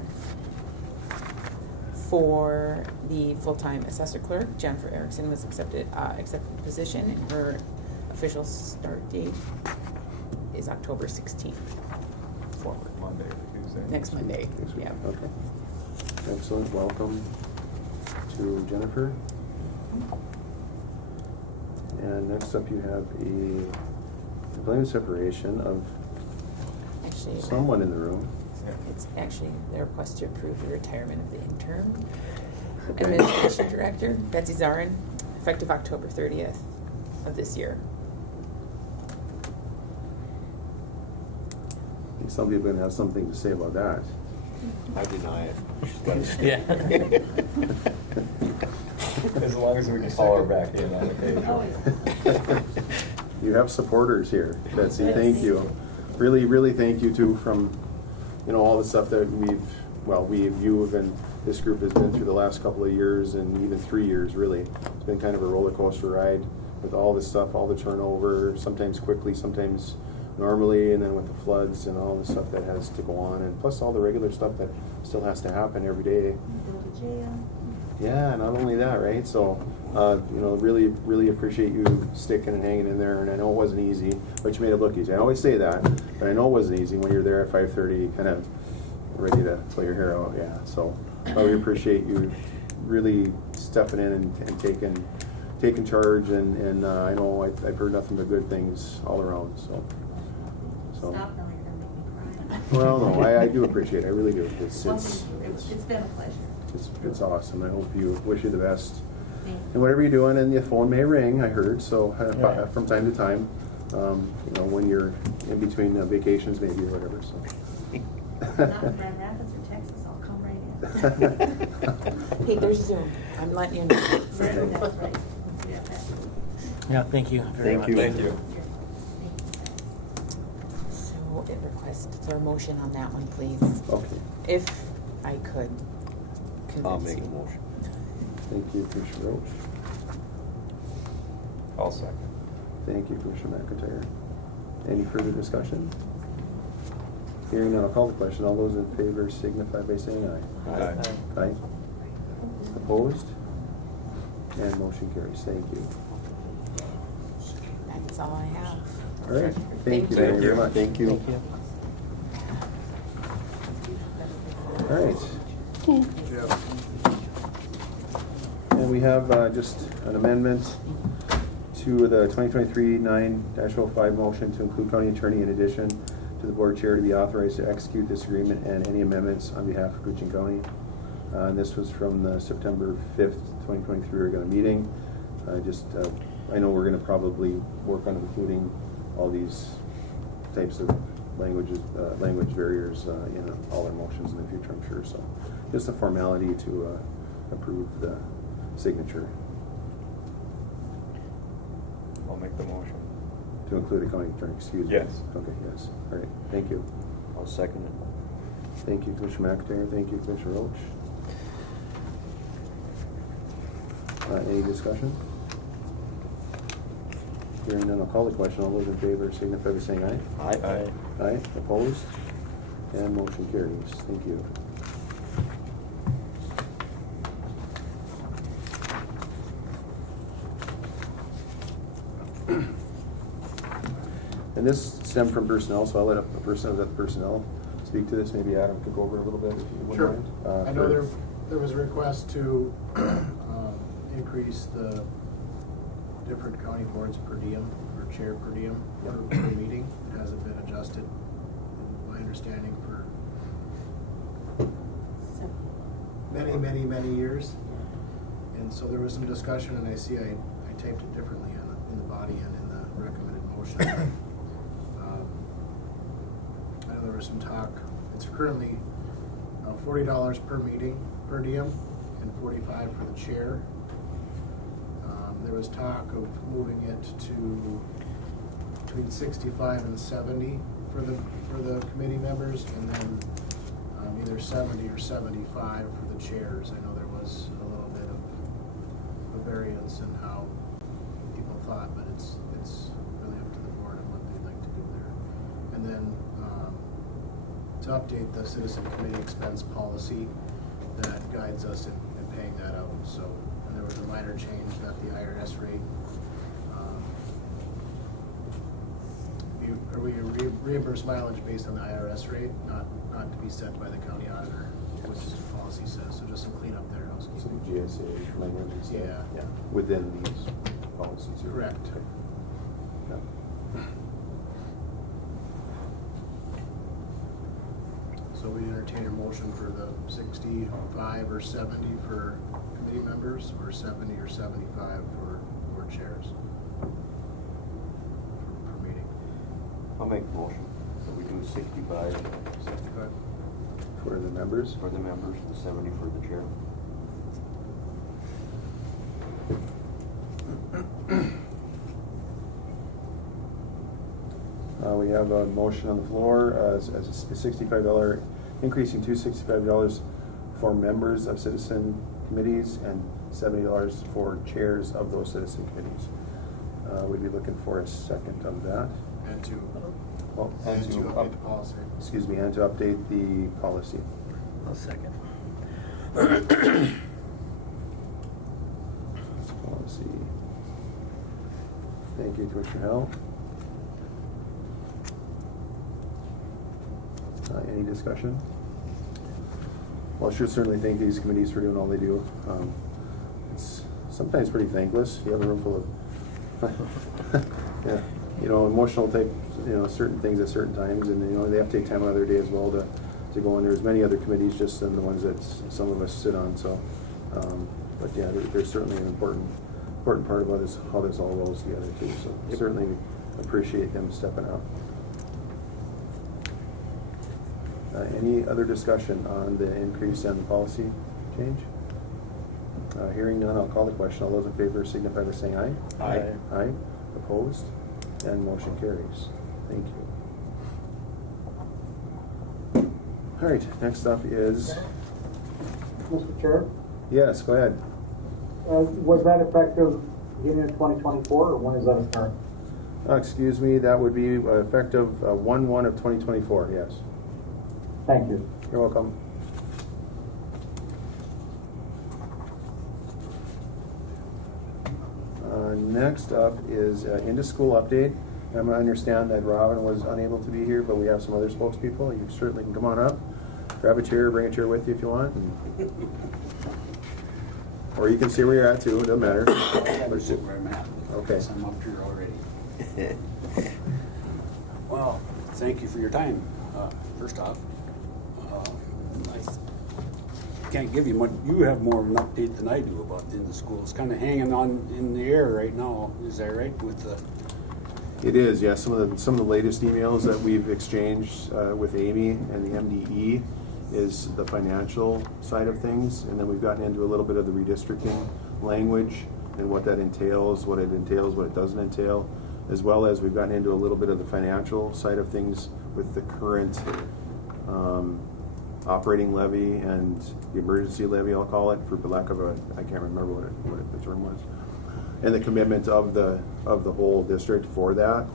for the full-time assessor clerk. Jennifer Erickson was accepted the position, and her official start date is October 16th. Forward. Monday or Tuesday. Next Monday. Next week. Yeah. Okay. Excellent. Welcome to Jennifer. And next up you have a employment separation of Actually, someone in the room. it's actually the request to approve the retirement of the interim Okay. administration director, Betsy Zarin, effective October 30th of this year. I think some people are gonna have something to say about that. I deny it. She's got to stay. Yeah. As long as we can call her back in on Oh, occasion. yeah. You have supporters here, Betsy. Thank you. Really, really thank you too from, all the stuff that you and this group has been through the last couple of years and even 3 years, really. It's been kind of a roller coaster ride with all this stuff, all the turnover, sometimes quickly, sometimes normally, and then with the floods and all the stuff that has to go on, and plus all the regular stuff that still has to happen every day. You go to jail. Yeah, not only that, right? So, really, really appreciate you sticking and hanging in there. And I know it wasn't easy, but you made it look easy. I always say that, but I know it wasn't easy when you're there at 5:30, kind of ready to pull your hair out. Yeah. So, we appreciate you really stepping in and taking charge, and I know I've heard nothing but good things all around, so. Stop now, you're gonna make me cry. Well, no, I do appreciate it, I really do. It's been a pleasure. it's awesome. I hope you, wish you the best. Thank you. And whatever you're doing, and the phone may ring, I heard, so Yeah. from time to time, when you're in between vacations maybe or whatever, so. Not in Grand Rapids or Texas, I'll come right in. Hey, there's Zoom. I'm letting you know. That's right. Yeah, that's- Yeah, thank you very much. Thank you. So it requests for a motion on that one, please. Okay, If I could I'll convince make a you. motion. thank you, Commissioner Roach. I'll second. Thank you, Commissioner McIntyre. Any further discussion? Hearing none, I'll call the question. All those in favor signify by saying aye. Aye. Aye. Opposed? And motion carries. Thank you. That's all I have. All right, thank you Thank very you. much. Thank you. Thank you. All right, Jeff, and we have just an amendment to the 2023 9-05 motion to include county attorney in addition to the board chair to be authorized to execute this agreement and any amendments on behalf of Koochiching County. And this was from the September 5th, 2023 regular meeting. I know we're going to probably work on including all these types of language barriers in all our motions in the future, I'm sure. So just a formality to approve the signature I'll make the motion. to include a county attorney, excuse me. Yes. Okay, yes. All right, thank you. I'll second it. Thank you, Commissioner McIntyre. Thank you, Commissioner Roach. Any discussion? Hearing none, I'll call the question. All those in favor signify by saying aye. Aye. Aye, opposed? And motion carries. Thank you. And this stemmed from personnel, so I'll let a person of that personnel speak to this. Maybe Adam could go over a little bit if you wouldn't sure. mind. I know there was a request to increase the different county boards per diem, or chair per diem, per meeting. It hasn't been adjusted, in my understanding, for many years. And so there was some discussion, and I see I typed it differently in the body and in the recommended motion. I know there was some talk, it's currently $40 per meeting, per diem, and $45 for the chair. There was talk of moving it to between 65 and 70 for the committee members, and then either 70 or 75 for the chairs. I know there was a little bit of a variance in how people thought, but it's really up to the board and what they'd like to do there. And then to update the citizen committee expense policy that guides us in paying that out. So, and there was a minor change that the IRS rate, we reimburse mileage based on the IRS rate, not to be set by the county auditor, which is what policy says. So just some cleanup there, So housekeeping. GSA language and stuff. Yeah. Within these policies. Correct. Yeah. So we entertain a motion for the 65 or 70 for committee members, or 70 or 75 for chairs per meeting. I'll make the motion. So we do 65 65? For the members. for the members, and 70 for the chair. We have a motion on the floor as a $65, increasing to $65 for members of citizen committees and $70 for chairs of those citizen committees. We'd be looking for a second on that. And to And update the policy. excuse me, and to update the policy. I'll second. Policy. Thank you, Commissioner Hell. Any discussion? Well, I should certainly thank these committees for doing all they do. It's sometimes pretty thankless. You have a room full of, yeah, emotional type, certain things at certain times, and they have to take time out of their day as well to go on. There's many other committees just than the ones that some of us sit on. So, but yeah, there's certainly an important part about this, how this all rolls together too. So certainly appreciate them stepping up. Any other discussion on the increase and the policy change? Hearing none, I'll call the question. All those in favor signify by saying aye. Aye. Aye. Opposed? And motion carries. Thank you. All right, next up is, Mr. Chair, yes, go ahead. was that effective beginning of 2024, or when is that occurring? Excuse me, that would be effective 1/1 of 2024, yes. Thank you. You're welcome. Next up is into school update. I'm going to understand that Robin was unable to be here, but we have some other spokespeople. You certainly can come on up, grab a chair, bring a chair with you if you want. Or you can see where you're at too, it doesn't matter. I'll sit where I'm at. Okay. I'm up here already. Well, thank you for your time, first off. I can't give you much. You have more of an update than I do about the end of school. It's kind of hanging on in the air right now. Is that right? With the It is, yes. Some of the latest emails that we've exchanged with Amy and the MDE is the financial side of things, and then we've gotten into a little bit of the redistricting language and what that entails, what it doesn't entail, as well as we've gotten into a little bit of the financial side of things with the current operating levy and the emergency levy, I'll call it, for lack of I can't remember what the term was, and the commitment of the whole district for that.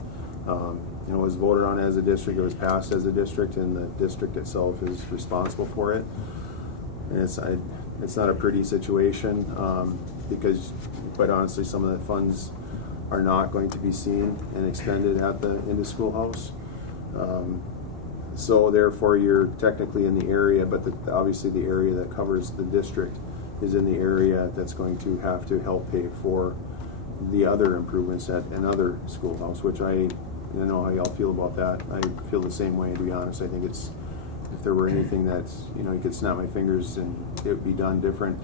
It was voted on as a district, it was passed as a district, and the district itself is responsible for it. And it's not a pretty situation because, quite honestly, some of the funds are not going to be seen and expended at the into schoolhouse. So therefore, you're technically in the area, but obviously the area that covers the district is in the area that's going to have to help pay for the other improvements at another schoolhouse, which I know how y'all feel about that. I feel the same way, to be honest. I think if there were anything that's, you could snap my fingers and it would be done different,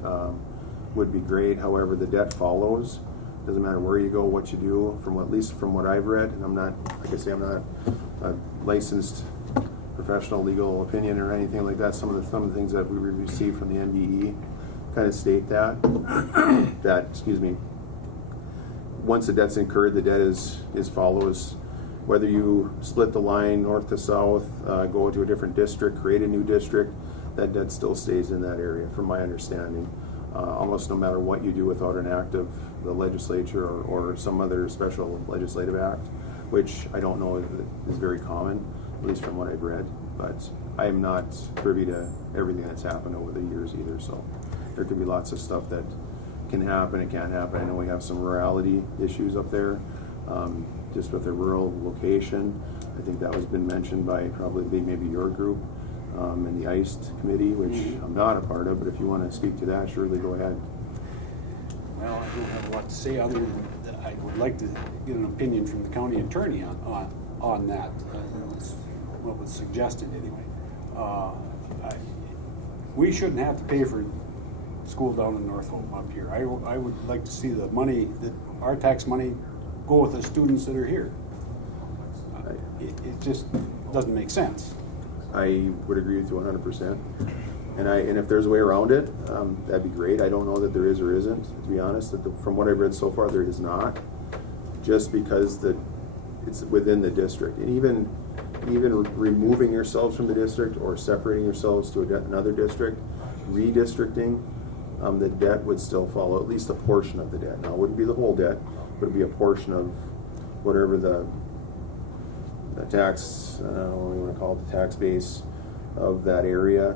would be great. However, the debt follows. Doesn't matter where you go, what you do, at least from what I've read, and I'm not, like I say, I'm not a licensed professional legal opinion or anything like that. Some of the things that we received from the MDE kind of state that once the debt's incurred, the debt is follows. Whether you split the line north to south, go to a different district, create a new district, that debt still stays in that area, from my understanding. Almost no matter what you do without an act of the legislature or some other special legislative act, which I don't know is very common, at least from what I've read. But I am not privy to everything that's happened over the years either, so there could be lots of stuff that can happen, it can't happen. I know we have some rurality issues up there, just with the rural location. I think that was been mentioned by probably maybe your group and the ICE committee, which I'm not a part of, but if you want to speak to that, surely go ahead. Well, I don't have a lot to say other than that I would like to get an opinion from the county attorney on that. That's what was suggested anyway. We shouldn't have to pay for school down in North Hope up here. I would like to see the money, our tax money, go with the students that are here. It just doesn't make sense. I would agree with you 100%. And if there's a way around it, that'd be great. I don't know that there is or isn't, to be honest. From what I've read so far, there is not. Just because it's within the district. And even removing yourselves from the district or separating yourselves to another district, redistricting, the debt would still follow, at least a portion of the debt. Now, it wouldn't be the whole debt, but it would be a portion of whatever the tax, I don't know what you want to call it, the tax base of that area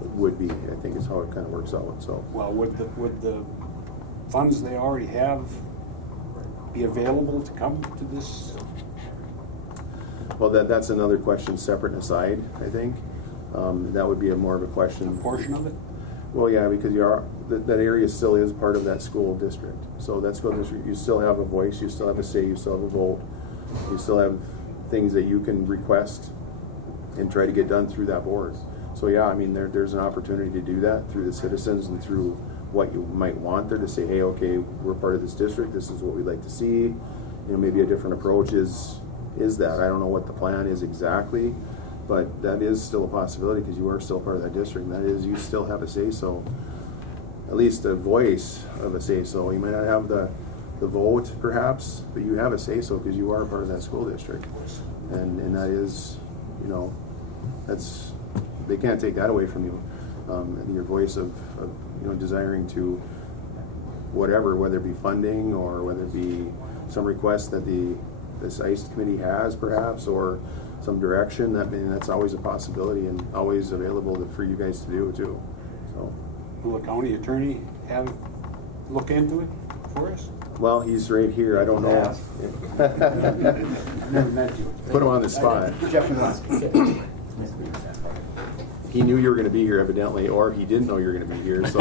would be, I think is how it kind of works out. So, well, would the funds they already have be available to come to this? Well, that's another question separate and aside, I think. That would be more of a question. A portion of it? Well, yeah, because that area still is part of that school district. So that school district, you still have a voice, you still have a say, you still have a vote, you still have things that you can request and try to get done through that board. So yeah, I mean, there's an opportunity to do that through the citizens and through what you might want there to say, hey, okay, we're part of this district, this is what we'd like to see. You know, maybe a different approach is that. I don't know what the plan is exactly, but that is still a possibility because you are still part of that district. And that is, you still have a say-so, at least a voice of a say-so. You might not have the vote, perhaps, but you have a say-so because you are part of that school district. And that is, you know, they can't take that away from you. Your voice of you know, desiring to whatever, whether it be funding or whether it be some request that this ICE committee has, perhaps, or some direction. That's always a possibility and always available for you guys to do too. So, Will the county attorney look into it for us? well, he's right here. I don't know. I've never met you. Put him on the spot. Jeff He knew you were going to be here, evidently, or he didn't know you were going to be here. So,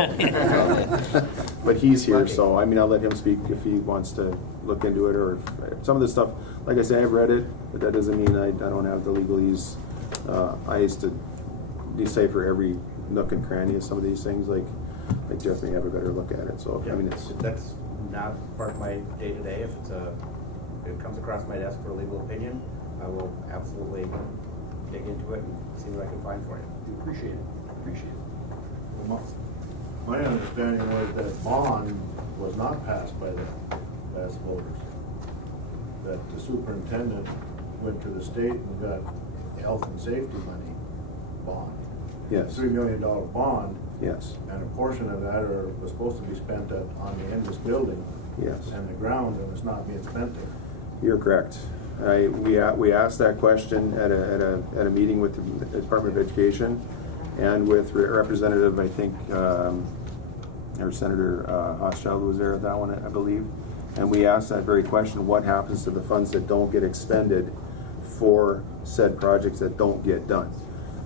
but he's here, so I mean, I'll let him speak if he wants to look into it, or if some of this stuff. Like I say, I've read it, but that doesn't mean I don't have the legalese eyes to decipher every nook and cranny of some of these things. Like Jeff may have a better look at it. So I mean, that's not part of my day to day. If it comes across my desk for a legal opinion, I will absolutely dig into it and see what I can find for you. Appreciate it. My understanding was that bond was not passed by the last voters. That the superintendent went to the state and got health and safety money bond. yes, $3 million bond, yes, and a portion of that was supposed to be spent on the end of this building yes. and the ground, and it's not being spent there. You're correct. We asked that question at a meeting with the Department of Education and with Representative, I think, or Senator Hochschild was there at that one, I believe. And we asked that very question: what happens to the funds that don't get expended for said projects that don't get done?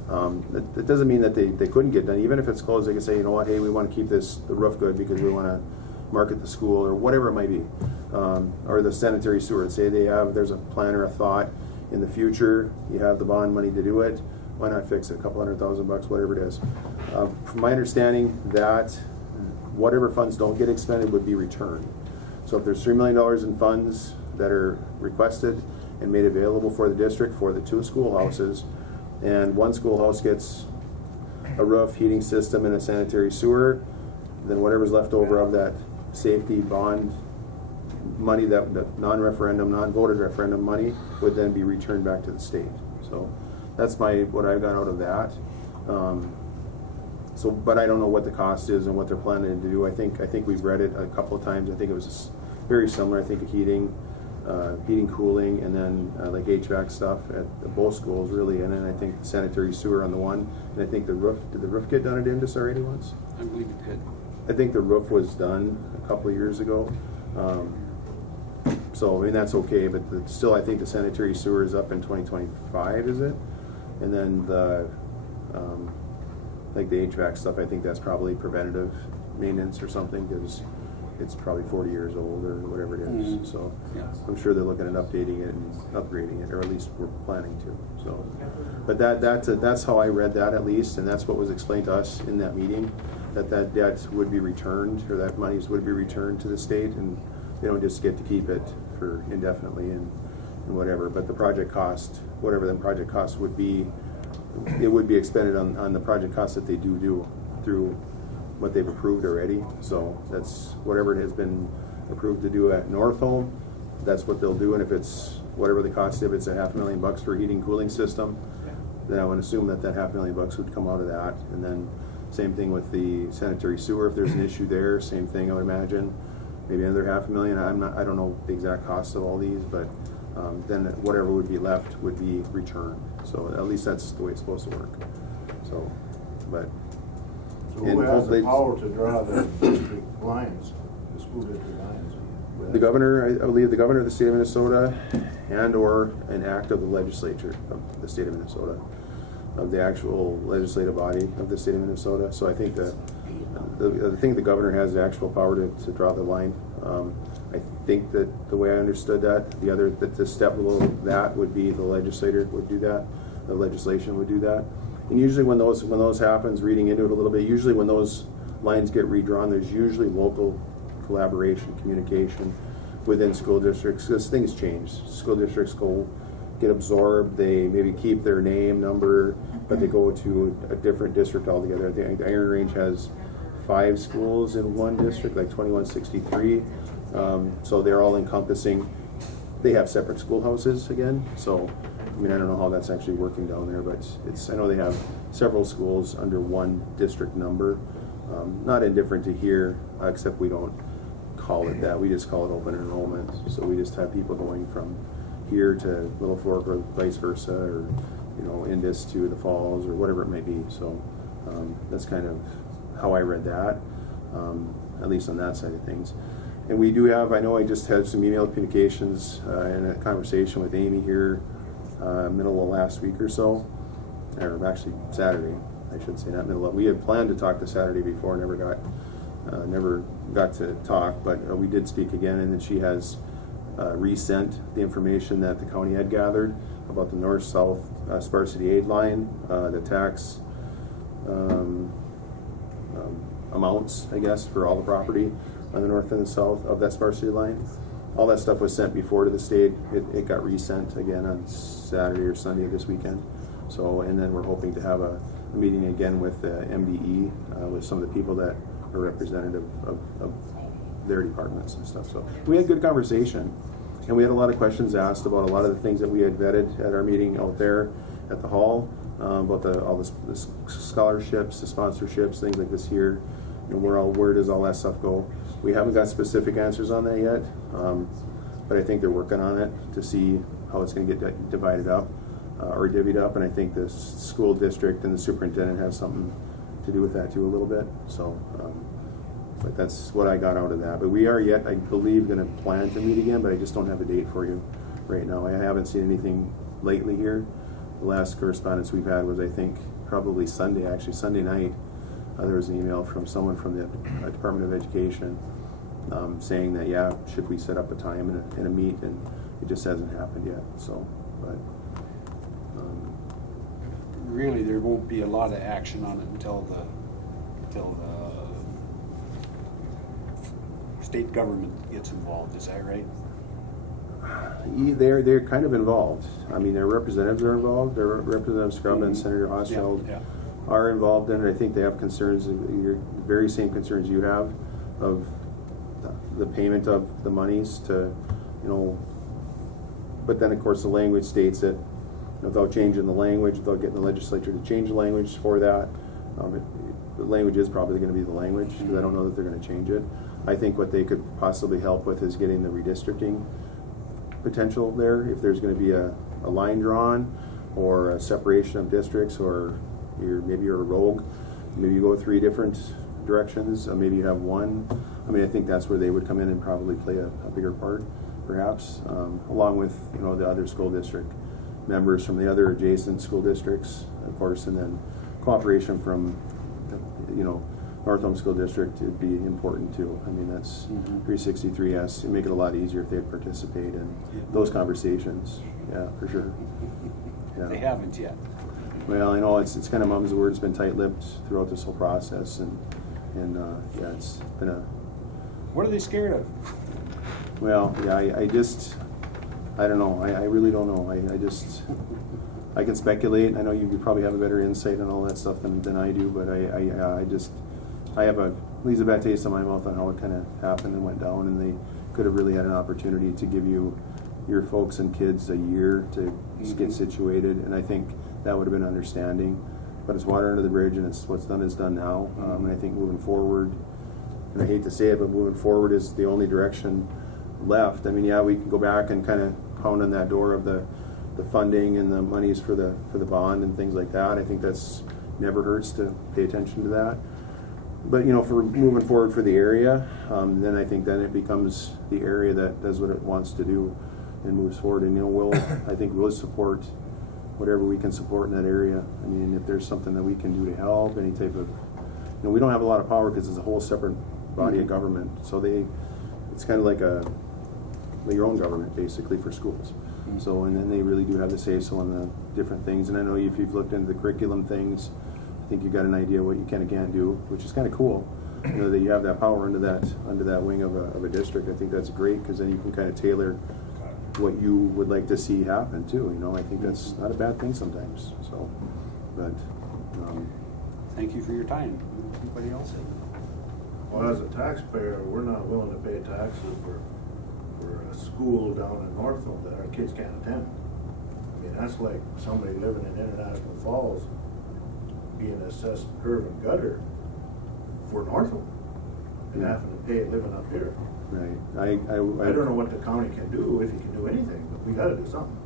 That doesn't mean that they couldn't get done. Even if it's closed, they can say, you know what, hey, we want to keep the roof good because we want to market the school or whatever it might be. Or the sanitary sewer. Say there's a plan or a thought in the future, you have the bond money to do it, why not fix it, a couple $100,000, whatever it is. From my understanding, that whatever funds don't get expended would be returned. So if there's $3 million in funds that are requested and made available for the district for the 2 schoolhouses, and one schoolhouse gets a roof, heating system, and a sanitary sewer, then whatever's left over of that safety bond money, that non-referendum, non-voted referendum money, would then be returned back to the state. So that's what I got out of that. But I don't know what the cost is and what they're planning to do. I think we've read it a couple of times. I think it was very similar. I think of heating, cooling, and then like HVAC stuff at both schools, really. And then I think sanitary sewer on the one. And I think the roof. Did the roof get done at Indus already once? I believe it did. I think the roof was done a couple of years ago. So I mean, that's okay, but still, I think the sanitary sewer is up in 2025, is it? And then like the HVAC stuff, I think that's probably preventative maintenance or something, because it's probably 40 years old or whatever it is. Mm-hmm. So Yes. I'm sure they're looking at updating it and upgrading it, or at least we're planning to. So, but that's how I read that, at least, and that's what was explained to us in that meeting, that debt would be returned, or that monies would be returned to the state, and they don't just get to keep it for indefinitely and whatever. But the project cost, whatever the project cost would be, it would be expended on the project costs that they do through what they've approved already. So that's whatever it has been approved to do at North Home, that's what they'll do. And if it's whatever the cost, if it's $500,000 for a heating cooling system, then I would assume that $500,000 would come out of that. And then same thing with the sanitary sewer. If there's an issue there, same thing, I would imagine. Maybe another $500,000. I don't know the exact cost of all these, but then whatever would be left would be returned. So at least that's the way it's supposed to work. So, but So who has the power to draw the district lines, the school district lines? The governor, I believe the governor of the state of Minnesota, and or an act of the legislature of the state of Minnesota. of the actual legislative body of the state of Minnesota. So I think the governor has the actual power to draw the line. I think that the way I understood that, the step below that would be the legislator would do that, the legislation would do that. And usually when those happens, reading into it a little bit, usually when those lines get redrawn, there's usually local collaboration, communication within school districts, because things change. School districts get absorbed, they maybe keep their name, number, but they go to a different district altogether. I think Iron Range has 5 schools in one district, like 2163. So they're all encompassing. They have separate schoolhouses again. So, I mean, I don't know how that's actually working down there, but I know they have several schools under one district number. Not indifferent to here, except we don't call it that. We just call it open enrollment. So we just have people going from here to Little Fork or vice versa, or Indus to the Falls or whatever it may be. So that's kind of how I read that, at least on that side of things. And we do have, I know I just had some email communications and a conversation with Amy here middle of last week or so, or actually Saturday, I should say, not middle of. We had planned to talk to Saturday before, never got to talk, but we did speak again, and then she has resent the information that the county had gathered about the north-south sparsity aid line, the tax amounts, I guess, for all the property on the north and the south of that sparsity line. All that stuff was sent before to the state. It got resent again on Saturday or Sunday of this weekend. So, and then we're hoping to have a meeting again with MDE, with some of the people that are representative of their departments and stuff. So we had a good conversation, and we had a lot of questions asked about a lot of the things that we had vetted at our meeting out there at the hall, about all the scholarships, the sponsorships, things like this here. Where does all that stuff go? We haven't got specific answers on that yet, but I think they're working on it to see how it's going to get divided up or divvied up, and I think the school district and the superintendent have something to do with that too a little bit. So, but that's what I got out of that. But we are yet, I believe, going to plan to meet again, but I just don't have a date for you right now. I haven't seen anything lately here. The last correspondence we've had was, I think, probably Sunday night. There was an email from someone from the Department of Education saying that, yeah, should we set up a time and a meet, and it just hasn't happened yet. So, but really, there won't be a lot of action on it until the state government gets involved. Is that right? They're kind of involved. I mean, their representatives are involved. Their Representative Scrub and Senator Hochschild are involved in it. I think they have concerns, your very same concerns you have, of the payment of the monies to, but then of course the language states that without changing the language, without getting the legislature to change the language for that, the language is probably going to be the language, because I don't know that they're going to change it. I think what they could possibly help with is getting the redistricting potential there, if there's going to be a line drawn or a separation of districts, or maybe you're a rogue, maybe you go 3 different directions, maybe you have one. I mean, I think that's where they would come in and probably play a bigger part, perhaps, along with the other school district members from the other adjacent school districts, of course, and then cooperation from North Home School District would be important too. I mean, that's 363 has to make it a lot easier if they'd participate in those conversations. Yeah, for sure. Yeah. They haven't yet. Well, I know it's kind of mum's word. It's been tight-lipped throughout this whole process, and yeah, it's been a. What are they scared of? Well, yeah, I don't know. I really don't know. I can speculate. I know you probably have a better insight on all that stuff than I do, but I have leaves a bad taste in my mouth on how it kind of happened and went down, and they could have really had an opportunity to give your folks and kids a year to get situated, and I think that would have been understanding. But it's water under the bridge, and it's what's done is done now. And I think moving forward, and I hate to say it, but moving forward is the only direction left. I mean, yeah, we can go back and kind of pound on that door of the funding and the monies for the bond and things like that. I think that's never hurts to pay attention to that. But for moving forward for the area, then I think then it becomes the area that does what it wants to do and moves forward. And I think we'll support whatever we can support in that area. I mean, if there's something that we can do to help, any type of, we don't have a lot of power because it's a whole separate body of government. So it's kind of like your own government basically for schools. So, and then they really do have the say-so on the different things. And I know if you've looked into the curriculum things, I think you got an idea what you can and can't do, which is kind of cool. That you have that power under that wing of a district. I think that's great because then you can kind of tailor what you would like to see happen too. I think that's not a bad thing sometimes. So, but Thank you for your time. Anybody else? Well, as a taxpayer, we're not willing to pay taxes for a school down in Northville that our kids can't attend. I mean, that's like somebody living in International Falls being assessed curb and gutter for Northville and having to pay living up here. right, I don't know what the county can do, if you can do anything, but we gotta do something.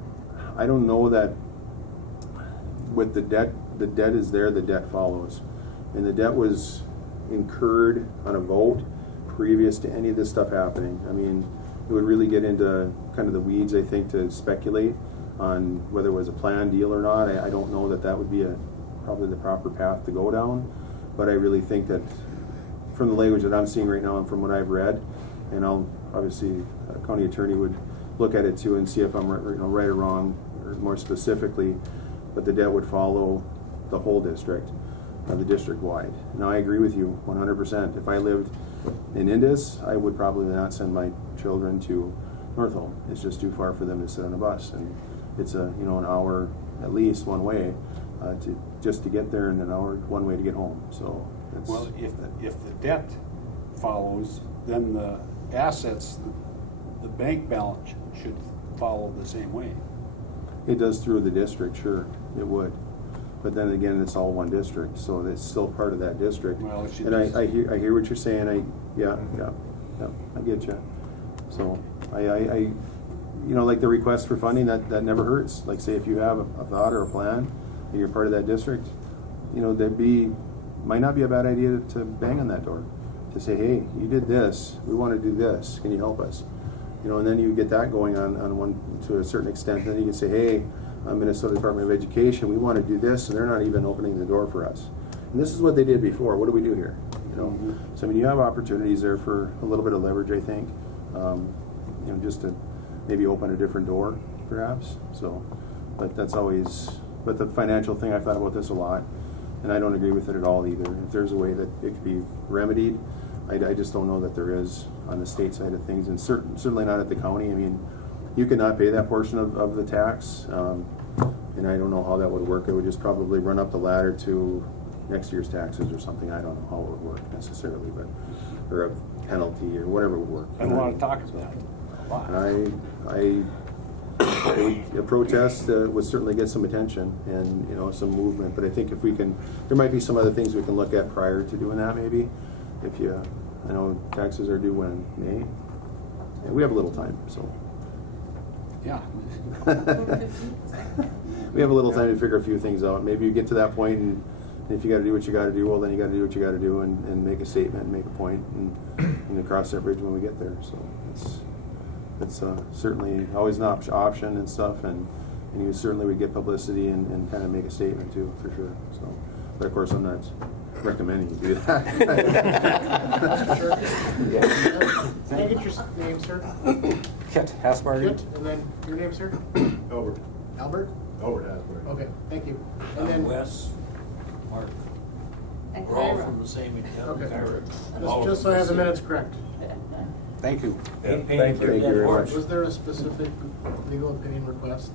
I don't know that with the debt is there, the debt follows. And the debt was incurred on a vote previous to any of this stuff happening. I mean, it would really get into kind of the weeds, I think, to speculate on whether it was a planned deal or not. I don't know that would be probably the proper path to go down. But I really think that from the language that I'm seeing right now and from what I've read, and obviously a county attorney would look at it too and see if I'm right or wrong, or more specifically, but the debt would follow the whole district, the district-wide. Now, I agree with you 100%. If I lived in Indus, I would probably not send my children to Northville. It's just too far for them to sit on a bus, and it's an hour at least one way to get there, and an hour one way to get home. So, Well, if the debt follows, then the assets, the bank balance should follow the same way. it does through the district, sure, it would. But then again, it's all one district, so it's still part of that district. Well, it should and just- I hear what you're saying. I get you. So I like the request for funding, that never hurts. Like, say if you have a thought or a plan and you're part of that district, might not be a bad idea to bang on that door to say, hey, you did this, we want to do this, can you help us? And then you get that going on one to a certain extent. Then you can say, hey, Minnesota Department of Education, we want to do this, and they're not even opening the door for us. And this is what they did before. What do we do here? So you have opportunities there for a little bit of leverage, I think. Just to maybe open a different door, perhaps. So, but that's always. But the financial thing, I've thought about this a lot, and I don't agree with it at all either. If there's a way that it could be remedied, I just don't know that there is on the state side of things, and certainly not at the county. I mean, you could not pay that portion of the tax, and I don't know how that would work. It would just probably run up the ladder to next year's taxes or something. I don't know how it would work necessarily, but or a penalty or whatever would work. I don't want to talk about it a lot. A protest would certainly get some attention and some movement, but I think if we can, there might be some other things we can look at prior to doing that. Maybe I know taxes are due when May, and we have a little time, so Yeah. we have a little time to figure a few things out. Maybe you get to that point, and if you got to do what you got to do, well, then you got to do what you got to do, and make a statement, and make a point, and cross that bridge when we get there. So it's certainly always an option and stuff, and you certainly would get publicity and kind of make a statement too, for sure. So, but of course, I'm not recommending you do that. Sure. Can I get your name, sir? Kit Hasbarger. Kit, and then your name, sir? Albert. Albert? Albert Hasbury. Okay, thank you. And then, Wes, Mark, And we're all Kyra. from the same okay, area. just so I have the minutes correct. Thank you. Thank you. Thank you very much. Was there a specific legal opinion request?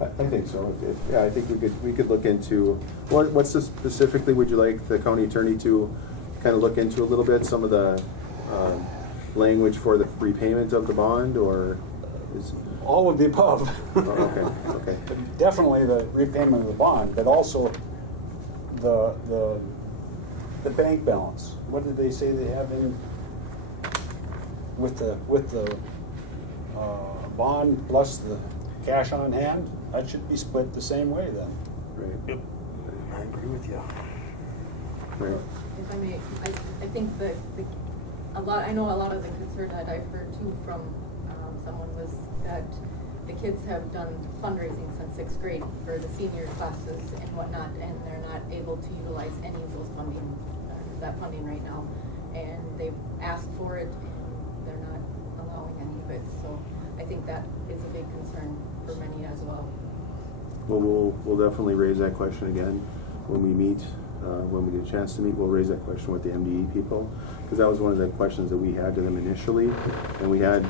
I think so. I think we could look into what's specifically would you like the county attorney to kind of look into a little bit, some of the language for the repayment of the bond, or is All of the above. okay. Definitely the repayment of the bond, but also the bank balance. What did they say they have in with the bond plus the cash on hand? That should be split the same way then. Right. I agree with you. Right. If I may, I think that I know a lot of the concern that I've heard too from someone was that the kids have done fundraising since 6th grade for the senior classes and whatnot, and they're not able to utilize any of those funding, that funding right now. And they've asked for it, and they're not allowing any of it. So I think that is a big concern for many as well. Well, we'll definitely raise that question again when we meet. When we get a chance to meet, we'll raise that question with the MDE people, because that was one of the questions that we had to them initially, and we had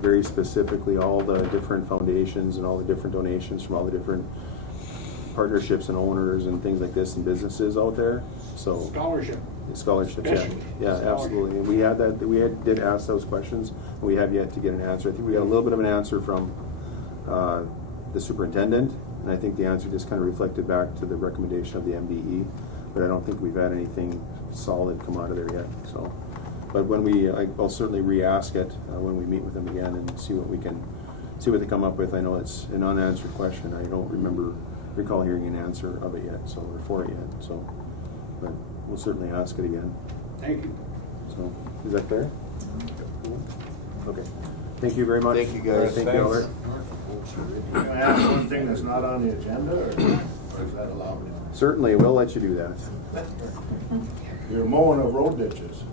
very specifically all the different foundations and all the different donations from all the different partnerships and owners and things like this and businesses out there. So scholarships, Especially. yeah, absolutely. And we had that. Did ask those questions, and we have yet to get an answer. I think we got a little bit of an answer from the superintendent, and I think the answer just kind of reflected back to the recommendation of the MDE. But I don't think we've had anything solid come out of there yet. So, but when I'll certainly re-ask it when we meet with them again and see what they come up with. I know it's an unanswered question. I don't recall hearing an answer of it yet, or for it yet. So, but we'll certainly ask it again. Thank you. So, is that fair? Okay. Thank you very much. Thank you, guys. Thank you, Albert. Can I ask one thing that's not on the agenda, or is that allowed? Certainly, we'll let you do that. You're mowing of road ditches.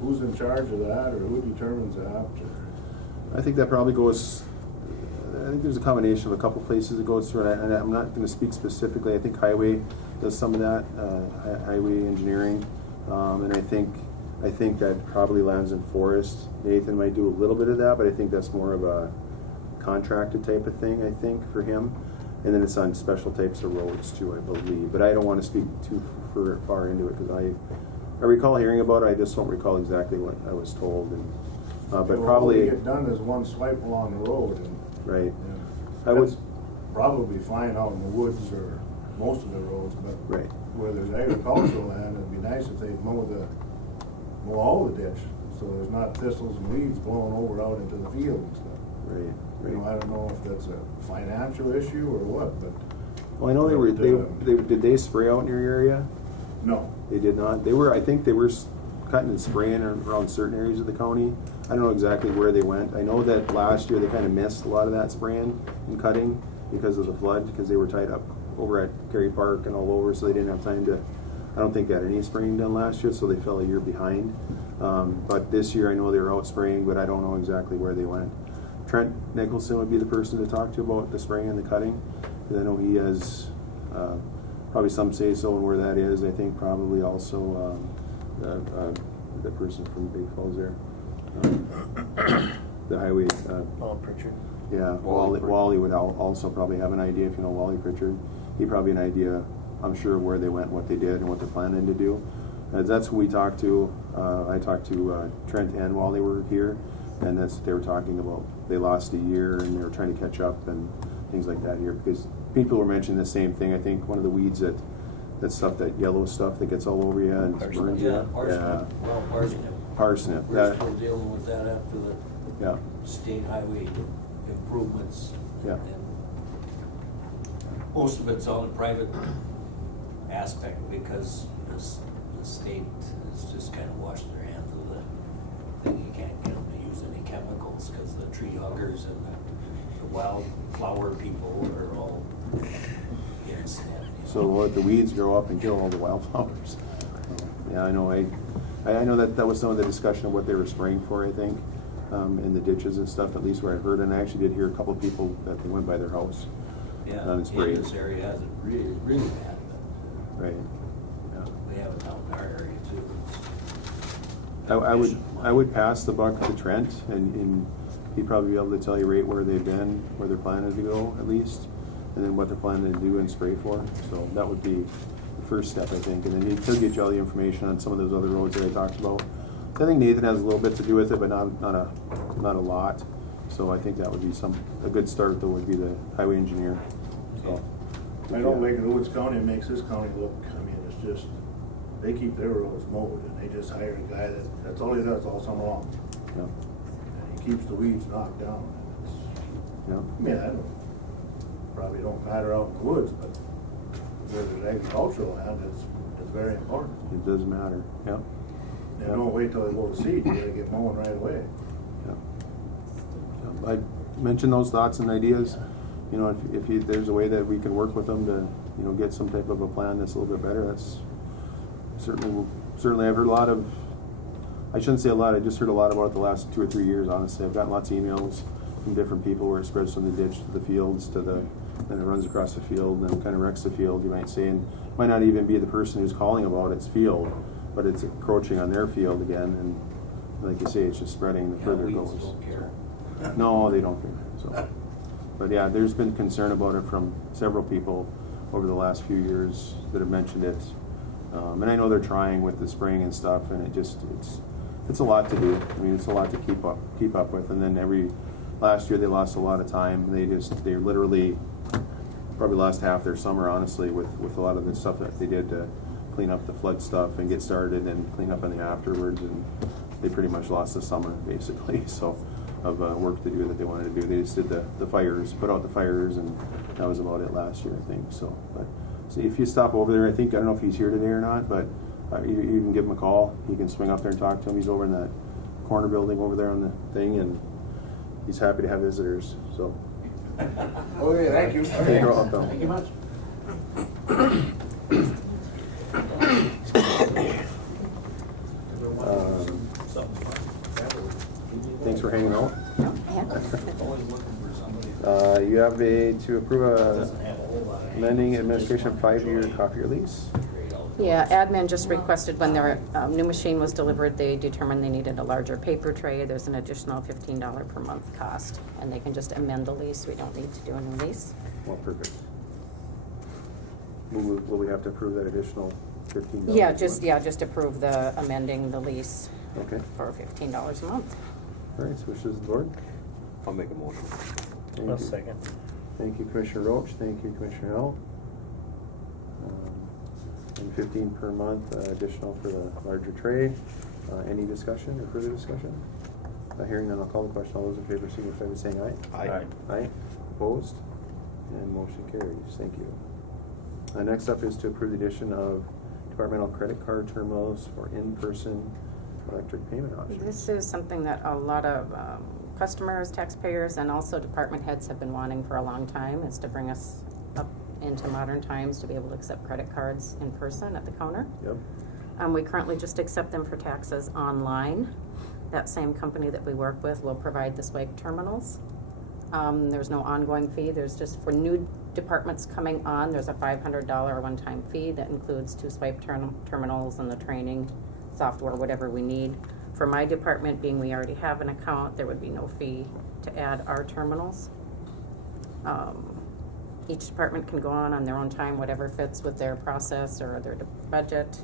Who's in charge of that, or who determines that? I think that probably goes. I think there's a combination of a couple places it goes through, and I'm not going to speak specifically. I think highway does some of that, highway engineering, and I think that probably lands in forest. Nathan might do a little bit of that, but I think that's more of a contracted type of thing. I think for him. And then it's on special types of roads too, I believe. But I don't want to speak too far into it, because I recall hearing about it. I just don't recall exactly what I was told. And but probably all we get done is one swipe along the road, and right. I would probably fine out in the woods or most of the roads, but right where there's agricultural land, it'd be nice if they'd mow all the ditch, so there's not thistles and weeds blowing over out into the field and stuff. Right. You know, I don't know if that's a financial issue or what, but. Well, I know did they spray out in your area? No. They did not. I think they were cutting and spraying around certain areas of the county. I don't know exactly where they went. I know that last year they kind of missed a lot of that spraying and cutting because of the flood, because they were tied up over at Cary Park and all over, so they didn't have time to. I don't think they had any spraying done last year, so they fell a year behind. But this year I know they were out spraying, but I don't know exactly where they went. Trent Nicholson would be the person to talk to about the spraying and the cutting, because I know he has probably some say so in where that is. I think probably also the person from Big Falls there, the highway. Pritchard. Yeah, Wally would also probably have an idea. If you know Wally Pritchard, he'd probably an idea, I'm sure, where they went, what they did, and what they're planning to do. That's who we talked to. I talked to Trent and Wally were here, and that's what they were talking about. They lost a year, and they were trying to catch up and things like that here, because people were mentioning the same thing. I think one of the weeds that stuff, that yellow stuff that gets all over you and burns you. Parsnip. Well, parsnip. Parsnip. We're still dealing with that after the yeah. state highway improvements. Yeah. And most of it's on a private aspect, because the state has just kind of washed their hands of the thing. You can't get them to use any chemicals, because the tree huggers and the wildflower people are all against that. So let the weeds grow up and kill all the wildflowers. Yeah, I know. I know that was some of the discussion of what they were spraying for, I think, in the ditches and stuff, at least where I heard. And I actually did hear a couple of people that they went by their house. Yeah, and sprayed. this area has it really, really bad, but right. Yeah. we have it out in our area too. I would pass the buck to Trent, and he'd probably be able to tell you right where they've been, where they're planning to go at least, and then what they're planning to do and spray for. So that would be the first step, I think, and then he'll get you all the information on some of those other roads that I talked about. So I think Nathan has a little bit to do with it, but not a lot. So I think that would be a good start. Though would be the highway engineer. So I know Lake and Woods County makes this county look. I mean, it's just they keep their roads mowed, and they just hire a guy that's all he does all summer long. Yeah. And he keeps the weeds knocked down. Yeah. I mean, I probably don't matter out in the woods, but where there's agricultural land, it's very important. It does matter. Yeah. And don't wait till they go to seed. You gotta get mowing right away. Yeah. I mentioned those thoughts and ideas. You know, if there's a way that we can work with them to, you know, get some type of a plan that's a little bit better, that's certainly I've heard a lot of, I shouldn't say a lot, I just heard a lot about it the last 2 or 3 years, honestly. I've gotten lots of emails from different people where it spreads from the ditch to the fields to the, then it runs across the field and then kind of wrecks the field, you might say, and might not even be the person who's calling about its field, but it's encroaching on their field again, and like you say, it's just spreading the further it weeds goes. don't care. No, they don't care. So, but yeah, there's been concern about it from several people over the last few years that have mentioned it, and I know they're trying with the spraying and stuff, and it's a lot to do. I mean, it's a lot to keep up with, and then last year they lost a lot of time. They literally probably lost half their summer, honestly, with a lot of the stuff that they did to clean up the flood stuff and get started and clean up on the afterwards, and they pretty much lost the summer basically. So of work to do that they wanted to do. They just did the fires, put out the fires, and that was about it last year, I think. So, but so if you stop over there, I don't know if he's here today or not, but you can give him a call. You can swing up there and talk to him. He's over in that corner building over there on the thing, and he's happy to have visitors. So. Okay, thank you. You're welcome. Thank you much. Thanks for hanging out. Always looking for somebody. You have to approve amending administration 5-year copier lease. Yeah, admin just requested when their new machine was delivered, they determined they needed a larger paper tray. There's an additional $15 per month cost, and they can just amend the lease. We don't need to do a new lease. Well, perfect. Will we have to approve that additional $15? Yeah, just approve the amending the lease Okay. for $15 a month. All right, so wishes of the board. I'll make a motion. Thank I'll you. second. Thank you, Commissioner Roach. Thank you, Commissioner Hill. And 15 per month additional for the larger tray. Any discussion or further discussion? Hearing none, I'll call the question. All those in favor signify by saying aye. Aye. Aye. Opposed? And motion carries. Thank you. Next up is to approve the addition of departmental credit card terminals for in-person electric payment options. This is something that a lot of customers, taxpayers, and also department heads have been wanting for a long time, is to bring us up into modern times to be able to accept credit cards in person at the counter. Yep. We currently just accept them for taxes online. That same company that we work with will provide the swipe terminals. There's no ongoing fee. There's just for new departments coming on, there's a $500 one-time fee that includes 2 swipe terminals and the training software, whatever we need. For my department, being we already have an account, there would be no fee to add our terminals. Each department can go on their own time, whatever fits with their process or their budget.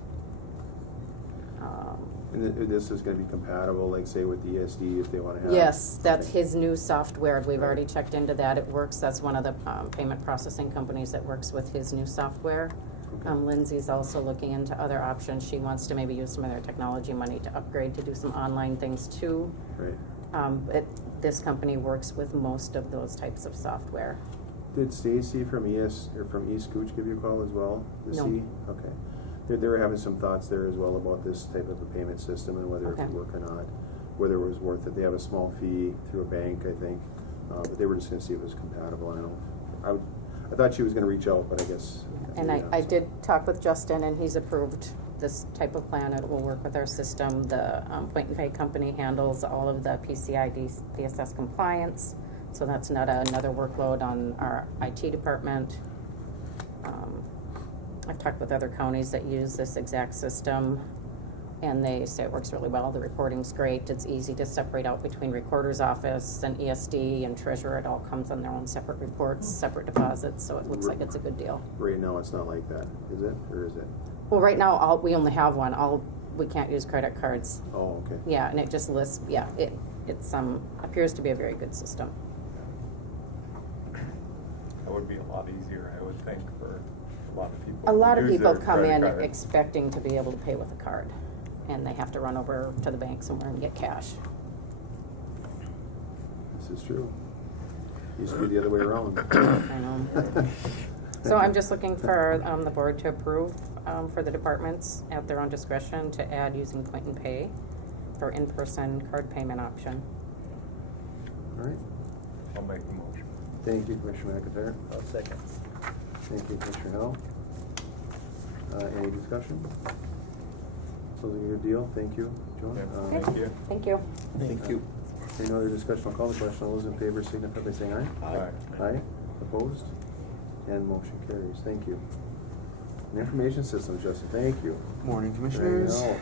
And this is going to be compatible, like say with ESD if they want to have. Yes, that's his new software. We've already checked into that. It works. That's one of the payment processing companies that works with his new software. Okay. Lindsay's also looking into other options. She wants to maybe use some of their technology money to upgrade to do some online things too. Right. This company works with most of those types of software. Did Stacy from East Cooch give you a call as well? No. Okay. They were having some thoughts there as well about this type of a payment system and whether it Okay. would work or not, whether it was worth it. They have a small fee through a bank, I think, but they were just going to see if it was compatible. I don't know. I thought she was going to reach out, but I guess. And I did talk with Justin, and he's approved this type of plan. It will work with our system. The Point and Pay company handles all of the PCI DSS compliance, so that's not another workload on our IT department. I've talked with other counties that use this exact system, and they say it works really well. The reporting's great. It's easy to separate out between recorder's office and ESD and treasurer. It all comes on their own separate reports, separate deposits, so it looks like it's a good deal. Right now, it's not like that, is it? Or is it? Well, right now, we only have one. We can't use credit cards. Oh, okay. Yeah, and it just lists, yeah, it appears to be a very good system. That would be a lot easier, I would think, for a lot of people. A lot of to use people their come credit in card. expecting to be able to pay with a card, and they have to run over to the bank somewhere and get cash. This is true. Used to be the other way around. I know. So I'm just looking for the board to approve for the departments at their own discretion to add using Point and Pay for in-person card payment option. All right. I'll make the motion. Thank you, Commissioner McIntyre. I'll second. Thank you, Commissioner Howell. Any discussion? Sounds like a good deal. Thank you, Joan. Yeah, thank you. Thank you. Thank you. Any other discussion? I'll call the question. All those in favor signify by saying aye. Aye. Aye. Opposed? And motion carries. Thank you. And information systems, Justin, thank you. Morning, There you Commissioners. go.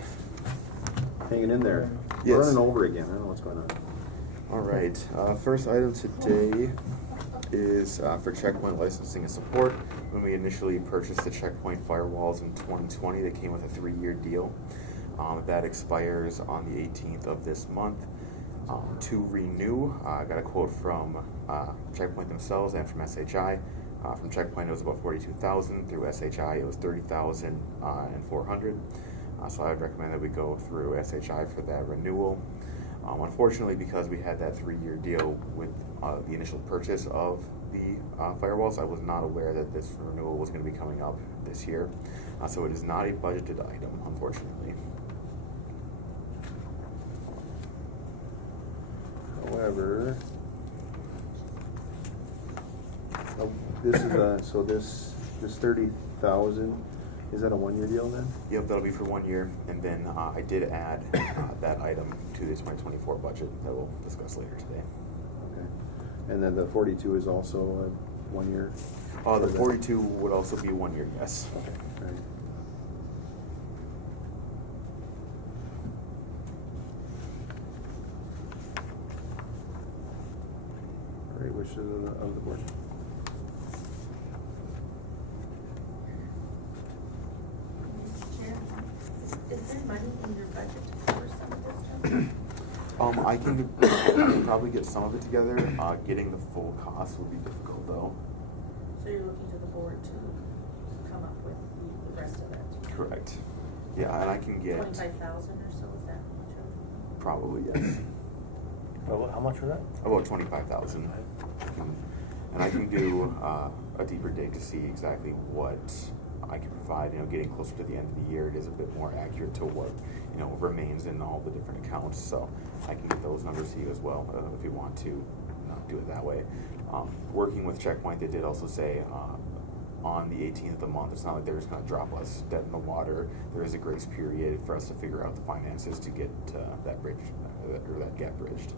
Hanging in there. Yes. Running over again. I don't know what's going on. All right. First item today is for Checkpoint licensing and support. When we initially purchased the Checkpoint firewalls in 2020, they came with a 3-year deal. That expires on the 18th of this month. To renew, I got a quote from Checkpoint themselves and from SHI. From Checkpoint, it was about $42,000. Through SHI, it was $30,400. So I would recommend that we go through SHI for that renewal. Unfortunately, because we had that 3-year deal with the initial purchase of the firewalls, I was not aware that this renewal was going to be coming up this year. So it is not a budgeted item, unfortunately. However, this is so this 30,000, is that a 1-year deal then? Yep, that'll be for 1 year, and then I did add that item to the 2024 budget that we'll discuss later today. Okay. And then the 42 is also a 1 year? The 42 would also be 1 year, yes. Okay, all right. All right, wishes of the board. Is there money in your budget to cover some of this, Justin? I can probably get some of it together. Getting the full cost would be difficult, though. So you're looking to the board to come up with the rest of it? Correct. Yeah, and I can get 25,000 or so, is that much of? probably, yes. How much was that? About 25,000. And I can do a deeper dig to see exactly what I can provide. Getting closer to the end of the year, it is a bit more accurate to what remains in all the different accounts. So I can get those numbers to you as well if you want to do it that way. Working with Checkpoint, they did also say on the 18th of the month, it's not like they're just going to drop us dead in the water. There is a grace period for us to figure out the finances to get that bridge or that gap bridged.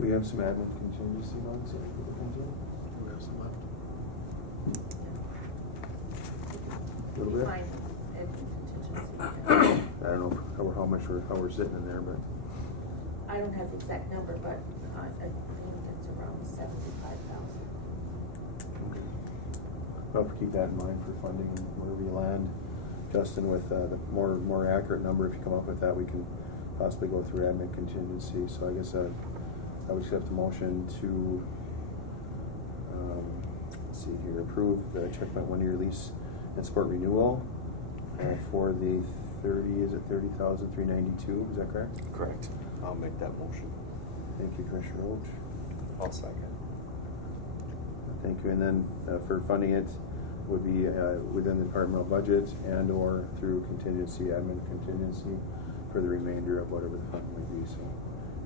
We have some admin contingency funds that we can look into. We have some left. A little bit? Fine, contingency. I don't know how much how we're sitting in there, but I don't have the exact number, but I think it's around 75,000. okay. I'll have to keep that in mind for funding and wherever you land. Justin, with the more accurate number, if you come up with that, we can possibly go through admin contingency. So I guess I would accept the motion to let's see here, approve the Checkpoint 1-year lease and support renewal for the 30,392. Is that correct? Correct. I'll make that motion. Thank you, Commissioner Roach. I'll second. Thank you. And then for funding it would be within the departmental budget and or through contingency, admin contingency for the remainder of whatever the fund might be. So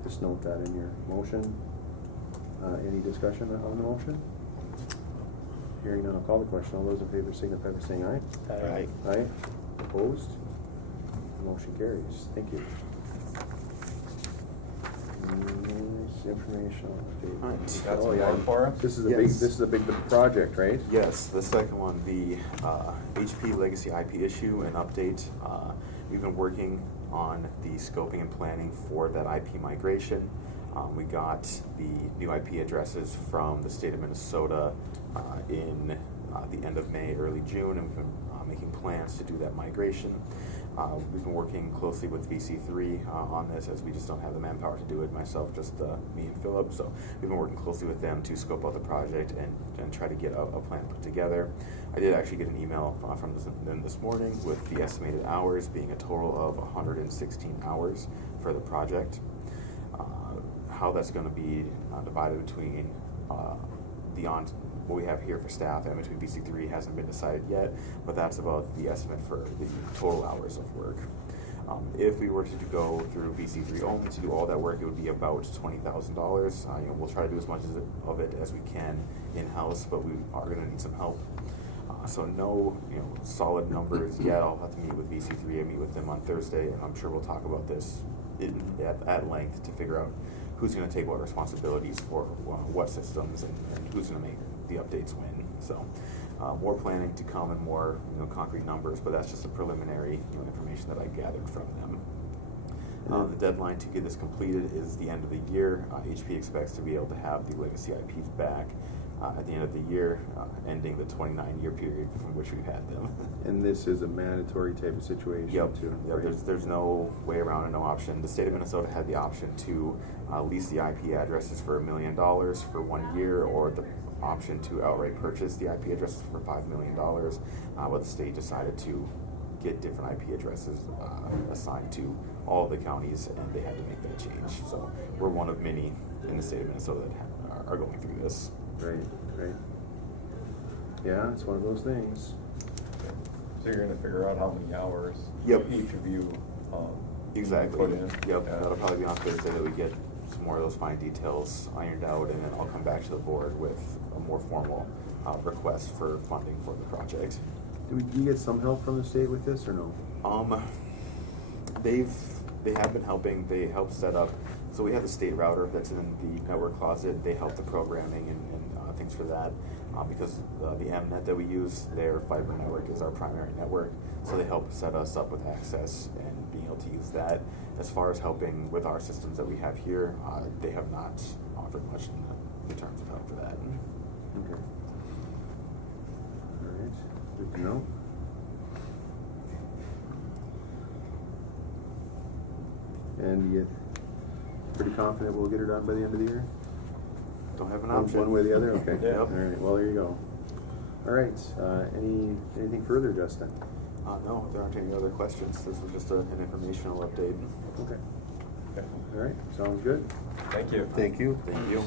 just note that in your motion. Any discussion on the motion? Hearing none, I'll call the question. All those in favor signify by saying aye. Aye. Aye. Opposed? The motion carries. Thank you. Informational update. All right. You got some more for us? This is Yes. this is a big project, right? Yes, the second one, the HP legacy IP issue and update. We've been working on the scoping and planning for that IP migration. We got the new IP addresses from the state of Minnesota in the end of May, early June, and we've been making plans to do that migration. We've been working closely with VC3 on this, as we just don't have the manpower to do it myself, just me and Philip. So we've been working closely with them to scope out the project and try to get a plan put together. I did actually get an email from them this morning with the estimated hours being a total of 116 hours for the project. How that's going to be divided between what we have here for staff and between VC3 hasn't been decided yet, but that's about the estimate for the total hours of work. If we were to go through VC3 only to do all that work, it would be about $20,000. We'll try to do as much of it as we can in-house, but we are going to need some help. So no, solid numbers yet. I'll have to meet with VC3. I meet with them on Thursday, and I'm sure we'll talk about this at length to figure out who's going to take what responsibilities for what systems and who's going to make the updates when. So more planning to come and more concrete numbers, but that's just the preliminary information that I gathered from them. The deadline to get this completed is the end of the year. HP expects to be able to have the legacy IPs back at the end of the year, ending the 29-year period from which we've had them. And this is a mandatory type of situation too? Yep. There's no way around and no option. The state of Minnesota had the option to lease the IP addresses for $1 million for 1 year, or the option to outright purchase the IP addresses for $5 million, but the state decided to get different IP addresses assigned to all of the counties, and they had to make that change. So we're one of many in the state of Minnesota that are going through this. Right. Yeah, it's one of those things. So you're gonna figure out how many hours Yep. each of you Exactly. put in? Yep. Yeah. That'll probably be on Thursday that we get some more of those fine details ironed out, and then I'll come back to the board with a more formal request for funding for the project. Do you get some help from the state with this or no? They have been helping. They help set up. So we have the state router that's in the network closet. They help the programming and things for that, because the Mnet that we use, their fiber network is our primary network. So they help set us up with access and being able to use that. As far as helping with our systems that we have here, they have not offered much in terms of help for that. Okay. All right. Good to know. And you're pretty confident we'll get her done by the end of the year? Don't have an option. One way or the other? Okay. Yep. All right. Well, there you go. All right. Anything further, Justin? No, if there aren't any other questions, this was just an informational update. Okay. All right. Sounds good. Thank you. Thank you. Thank you.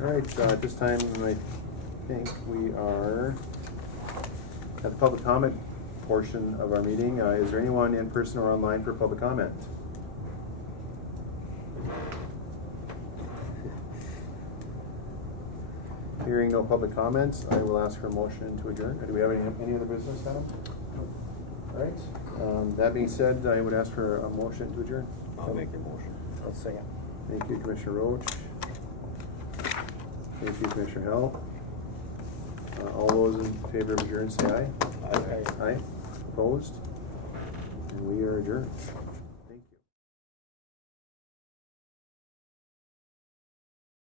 All right. At this time, I think we are at the public comment portion of our meeting. Is there anyone in person or online for public comment? Hearing no public comments, I will ask for a motion to adjourn. Do we have any other business, Adam? All right. That being said, I would ask for a motion to adjourn. I'll make your motion. I'll second. Thank you, Commissioner Roach. Thank you, Commissioner Hell. All those in favor of adjourn, say aye. Aye. Aye. Opposed? And we are adjourned.